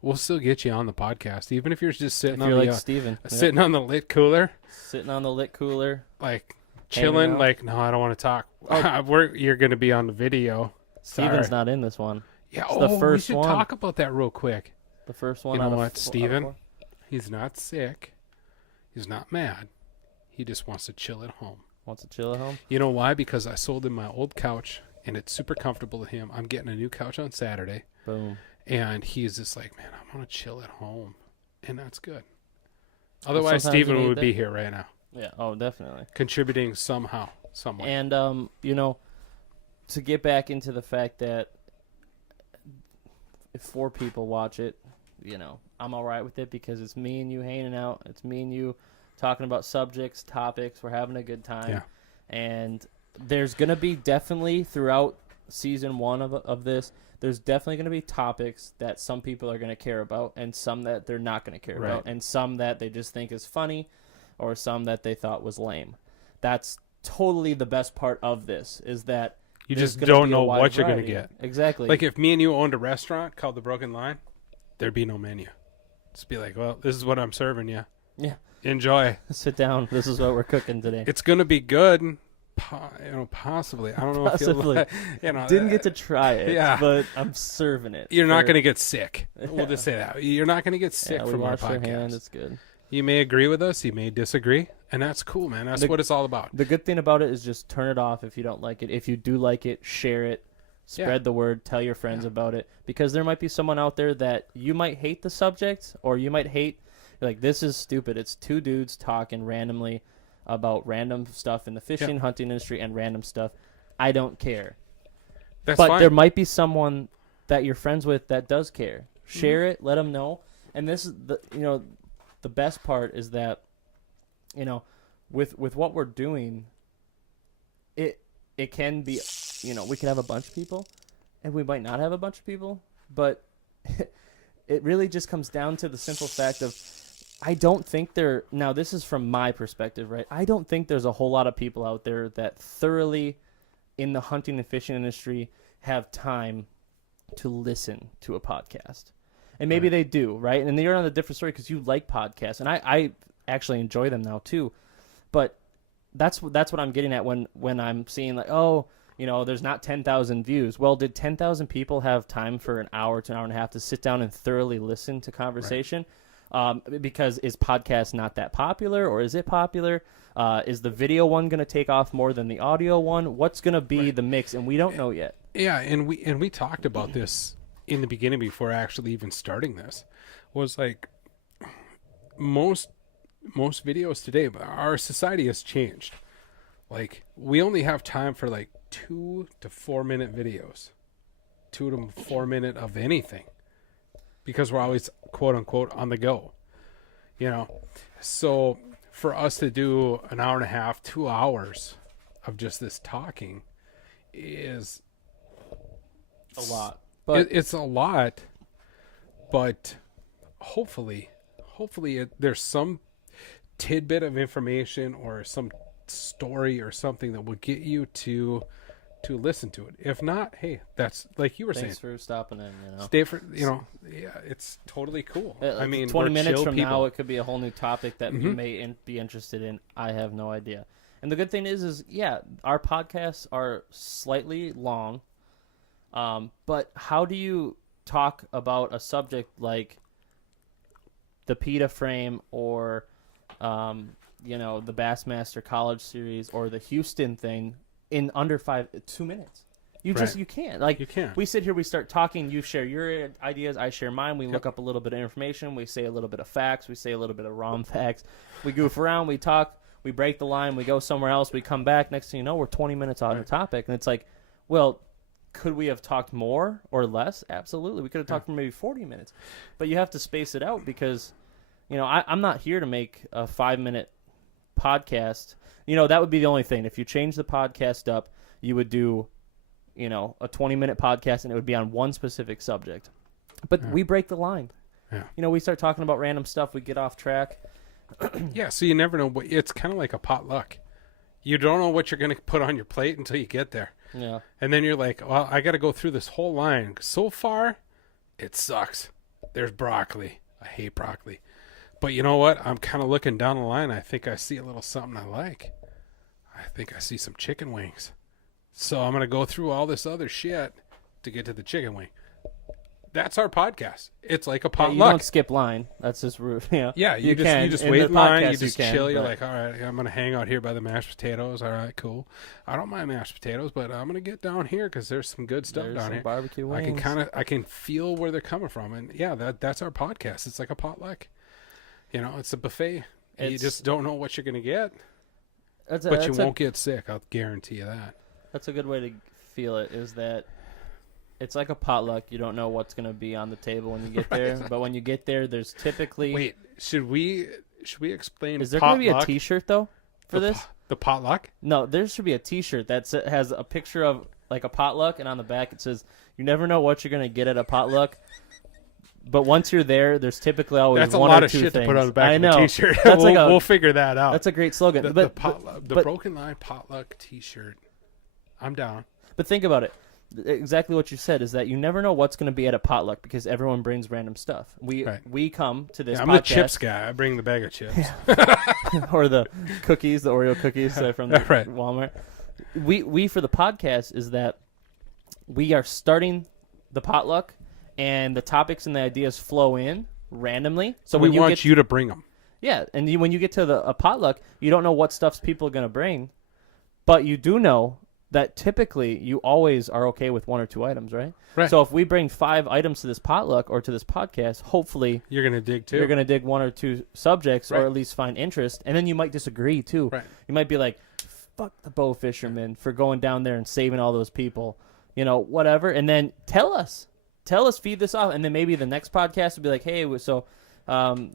we'll still get you on the podcast. Even if you're just sitting If on you're the like Steven. sitting on the lit cooler, Sitting on the lit cooler. like Hanging chilling. out. Like, no, I don't want to talk. Oh. You're going to be on the video. Steven's Sorry. not in this one. Yeah, It's the first we should one. talk about that real quick. The first one You know out of what, out of Steven? four. He's not sick. He's not mad. He just wants to chill at home. Wants to chill at home? You know why? Because I sold him my old couch, and it's super comfortable to him. I'm getting a new couch on Saturday, Boom. and he's just like, man, I want to chill at home, and that's good. Otherwise, sometimes you Steven need would that. be here right now, Yeah. Oh, definitely. contributing somehow, somewhere. And you know, to get back into the fact that if 4 people watch it, you know, I'm all right with it because it's me and you hanging out. It's me and you talking about subjects, topics. We're having a good time. Yeah. And there's going to be definitely throughout season 1 of this, there's definitely going to be topics that some people are going to care about and some that they're not going to care Right. about and some that they just think is funny or some that they thought was lame. That's totally the best part of this is that You there's just gonna don't be a know wide what you're going to variety. get. Exactly. Like if me and you owned a restaurant called The Broken Line, there'd be no menu. Just be like, well, this is what I'm serving you. Yeah. Enjoy. Sit down. This is what we're cooking today. It's going to be good. Possibly. I don't know Possibly. if you'll, Didn't get to try it, yeah. but I'm serving it. You're not for- going to get sick. We'll just say that. You're not going to get sick yeah, we from our wash our podcast. hand. It's good. You may agree with us. You may disagree. And that's cool, man. That's The- what it's all about. The good thing about it is just turn it off if you don't like it. If you do like it, share it. Spread Yeah. the word. Tell your friends Yeah. about it. Because there might be someone out there that you might hate the subject or you might hate, like, this is stupid. It's 2 dudes talking randomly about random stuff in the fishing, hunting industry, and random stuff. I don't care. That's But fine. there might be someone that you're friends with that does care. Mm-hmm. Share it. Let them know. And this is the best part is that, with what we're doing, it can be, we can have a bunch of people, and we might not have a bunch of people, but it really just comes down to the simple fact of, I don't think now this is from my perspective, right? I don't think there's a whole lot of people out there that thoroughly in the hunting and fishing industry have time to listen to a podcast. And maybe Right. they do, right? And you're on a different story because you like podcasts, and I actually enjoy them now too. But that's what I'm getting at when I'm seeing like, oh, there's not 10,000 views. Well, did 10,000 people have time for an hour to an hour and a half to sit down and thoroughly listen to conversation? Because is podcast not that popular, or is it popular? Is the video one going to take off more than the audio one? What's going to be Right. the mix? And we don't know yet. Yeah, and we talked about this in the beginning before actually even starting this. Was like most videos today, our society has changed. Like we only have time for like 2 to 4 minute videos, 2 to 4 minute of anything, because we're always quote unquote on the go. So for us to do an hour and a half, 2 hours of just this talking is A lot. But it's a lot, but hopefully there's some tidbit of information or some story or something that will get you to listen to it. If not, hey, that's like you were thanks saying. for stopping in. Stay for yeah, it's totally cool. I mean, 20 we're minutes chill from people. now, it could be a whole new topic that you Mhm. may be interested in. I have no idea. And the good thing is yeah, our podcasts are slightly long. But how do you talk about a subject like the PETA frame or, the Bassmaster College Series or the Houston thing in under 2 minutes? You can't. Like, You can't. we sit here, we start talking, you share your ideas, I share mine, we look up a little bit of information, we say a little bit of facts, we say a little bit of wrong facts, we goof around, we talk, we break the line, we go somewhere else, we come back, next thing you know, we're 20 minutes on the topic, and it's like, well, could we have talked more or less? Absolutely. We could have talked for maybe 40 minutes. But you have to space it out because, I'm not here to make a 5-minute podcast, that would be the only thing. If you change the podcast up, you would do, a 20-minute podcast, and it would be on one specific subject. But we break the line. Yeah. We start talking about random stuff. We get off track. Yeah, so you never know. It's kind of like a potluck. You don't know what you're going to put on your plate until you get there. Yeah. And then you're like, well, I got to go through this whole line. So far, it sucks. There's broccoli. I hate broccoli. But you know what? I'm kind of looking down the line. I think I see a little something I like. I think I see some chicken wings. So I'm going to go through all this other shit to get to the chicken wing. That's our podcast. It's like a potluck. You don't skip line. That's just rude. Yeah, you just wait in line. You just chill. You're like, all right, I'm going to hang out here by the mashed potatoes. All right, cool. I don't mind mashed potatoes, but I'm going to get down here because there's some good stuff down here. Barbecue wings. I can feel where they're coming from. And yeah, that's our podcast. It's like a potluck. It's a buffet. You just don't know what you're going to get. But you won't get sick. I'll guarantee you that. That's a good way to feel it, is that it's like a potluck. You don't know what's going to be on the table when you get there. But when you get there, there's typically... Wait, should we explain Is there going to be a T-shirt, though, for this? The potluck? No, there should be a T-shirt that has a picture of like a potluck, and on the back it says, "You never know what you're going to get at a potluck." But once you're there, there's typically always one or two things. That's a lot of shit to put on the back of a T-shirt. We'll figure that out. That's a great slogan. The Broken Line potluck T-shirt. I'm down. But think about it. Exactly what you said is that you never know what's going to be at a potluck because everyone brings random stuff. We come to this podcast. I'm the chips guy. I bring the bag of chips. Or the cookies, the Oreo cookies from the Walmart. We for the podcast is that we are starting the potluck and the topics and the ideas flow in randomly. So we want you to bring them. Yeah, and when you get to a potluck, you don't know what stuffs people are going to bring, but you do know that typically you always are okay with one or two items, right? Right. So if we bring 5 items to this potluck or to this podcast, hopefully you're going to dig too. You're going to dig one or two subjects or at least find interest, and then you might disagree too. Right. You might be like, fuck the bow fishermen for going down there and saving all those people, whatever. And then tell us, feed this off. And then maybe the next podcast will be like, hey, so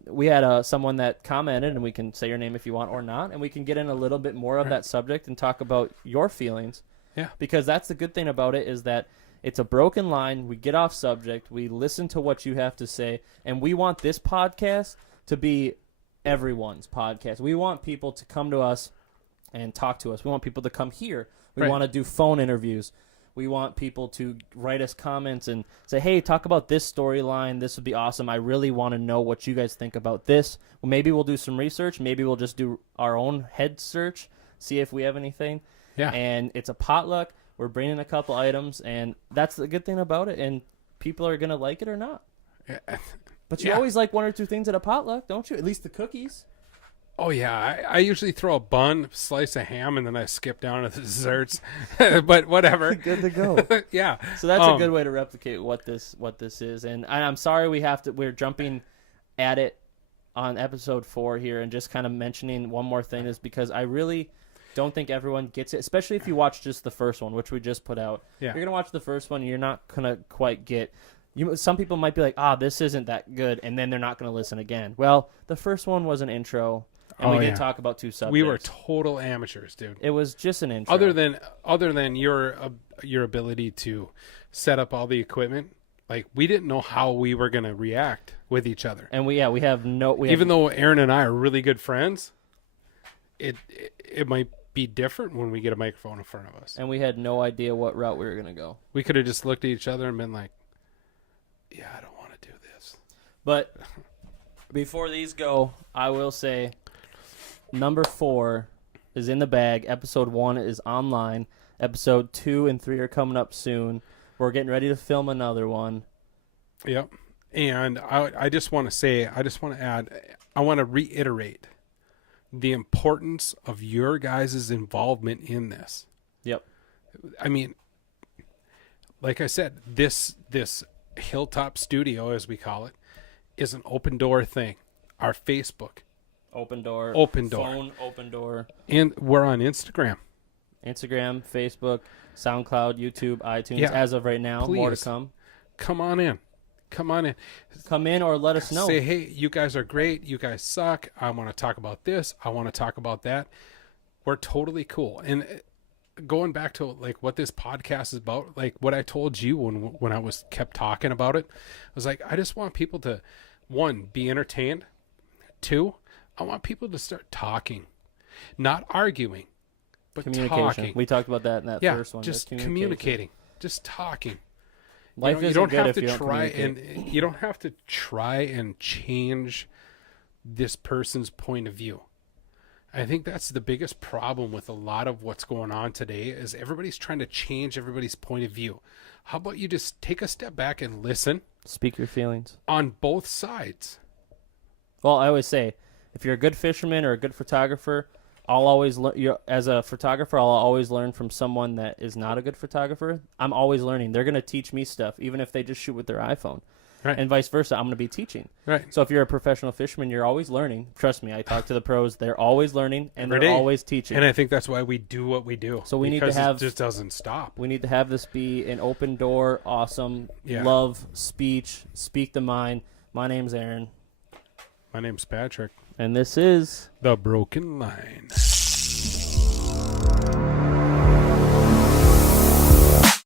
we had someone that commented, and we can say your name if you want or not, and we can get in a little bit more of that subject and talk about your feelings. Yeah. Because that's the good thing about it is that it's a broken line. We get off subject. We listen to what you have to say, and we want this podcast to be everyone's podcast. We want people to come to us and talk to us. We want people to come here. We want to do phone interviews. We want people to write us comments and say, hey, talk about this storyline. This would be awesome. I really want to know what you guys think about this. Well, maybe we'll do some research. Maybe we'll just do our own head search, see if we have anything. Yeah. And it's a potluck. We're bringing a couple items, and that's the good thing about it. And people are going to like it or not. Yeah. But you always like one or two things at a potluck, don't you? At least the cookies. Oh, yeah. I usually throw a bun, slice of ham, and then I skip down to the desserts. But whatever. Good to go. Yeah. So that's a good way to replicate what this is. And I'm sorry we're jumping at it on episode 4 here and just kind of mentioning one more thing is because I really don't think everyone gets it, especially if you watch just the first one, which we just put out. Yeah. You're going to watch the first one, and you're not going to quite get... Some people might be like, this isn't that good, and then they're not going to listen again. Well, the first one was an intro. And we did talk about 2 subjects. We were total amateurs, dude. It was just an intro. Other than your ability to set up all the equipment, like we didn't know how we were going to react with each other. And we have even though Aaron and I are really good friends, it might be different when we get a microphone in front of us. And we had no idea what route we were going to go. We could have just looked at each other and been like, "Yeah, I don't want to do this." But before these go, I will say number 4 is in the bag. Episode 1 is online. Episode 2 and 3 are coming up soon. We're getting ready to film another one. Yep. And I just want to add, I want to reiterate the importance of your guys' involvement in this. Yep. I mean, like I said, this Hilltop Studio, as we call it, is an open door thing. Our Facebook. Open door. Phone, open door. And we're on Instagram. Instagram, Facebook, SoundCloud, YouTube, iTunes. As of right now, more to come. Come on in. come on in. Come in or let us know. Say, hey, you guys are great. You guys suck. I want to talk about this. I want to talk about that. We're totally cool. And going back to like what this podcast is about, like what I told you when I was kept talking about it, I was like, I just want people to, one, be entertained. Two, I want people to start talking, not arguing, but Communication. talking. We talked about that in that first one. Just the communicating, just talking. Life you don't isn't good have if you to don't try communicate. and you don't have to try and change this person's point of view. I think that's the biggest problem with a lot of what's going on today is everybody's trying to change everybody's point of view. How about you just take a step back and listen Speak your feelings. on both sides? Well, I always say, if you're a good fisherman or a good photographer, I'll always learn. As a photographer, I'll always learn from someone that is not a good photographer. I'm always learning. They're going to teach me stuff, even if they just shoot with their iPhone. Right. And vice versa, I'm going to be teaching. Right. So if you're a professional fisherman, you're always learning. Trust me, I talk to the pros. They're always learning, and Every they're day. always teaching. And I think that's why we do what we do. So we need to because have- it just doesn't stop. We need to have this be an open door, awesome, Yeah. love, speech, speak the mind. My name's Aaron, My name's Patrick. and this is... The Broken Line.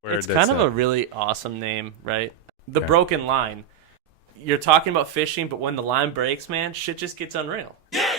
It's kind of a really awesome name, right? The Okay. Broken Line. You're talking about fishing, but when the line breaks, man, shit just gets unreal. Yeah!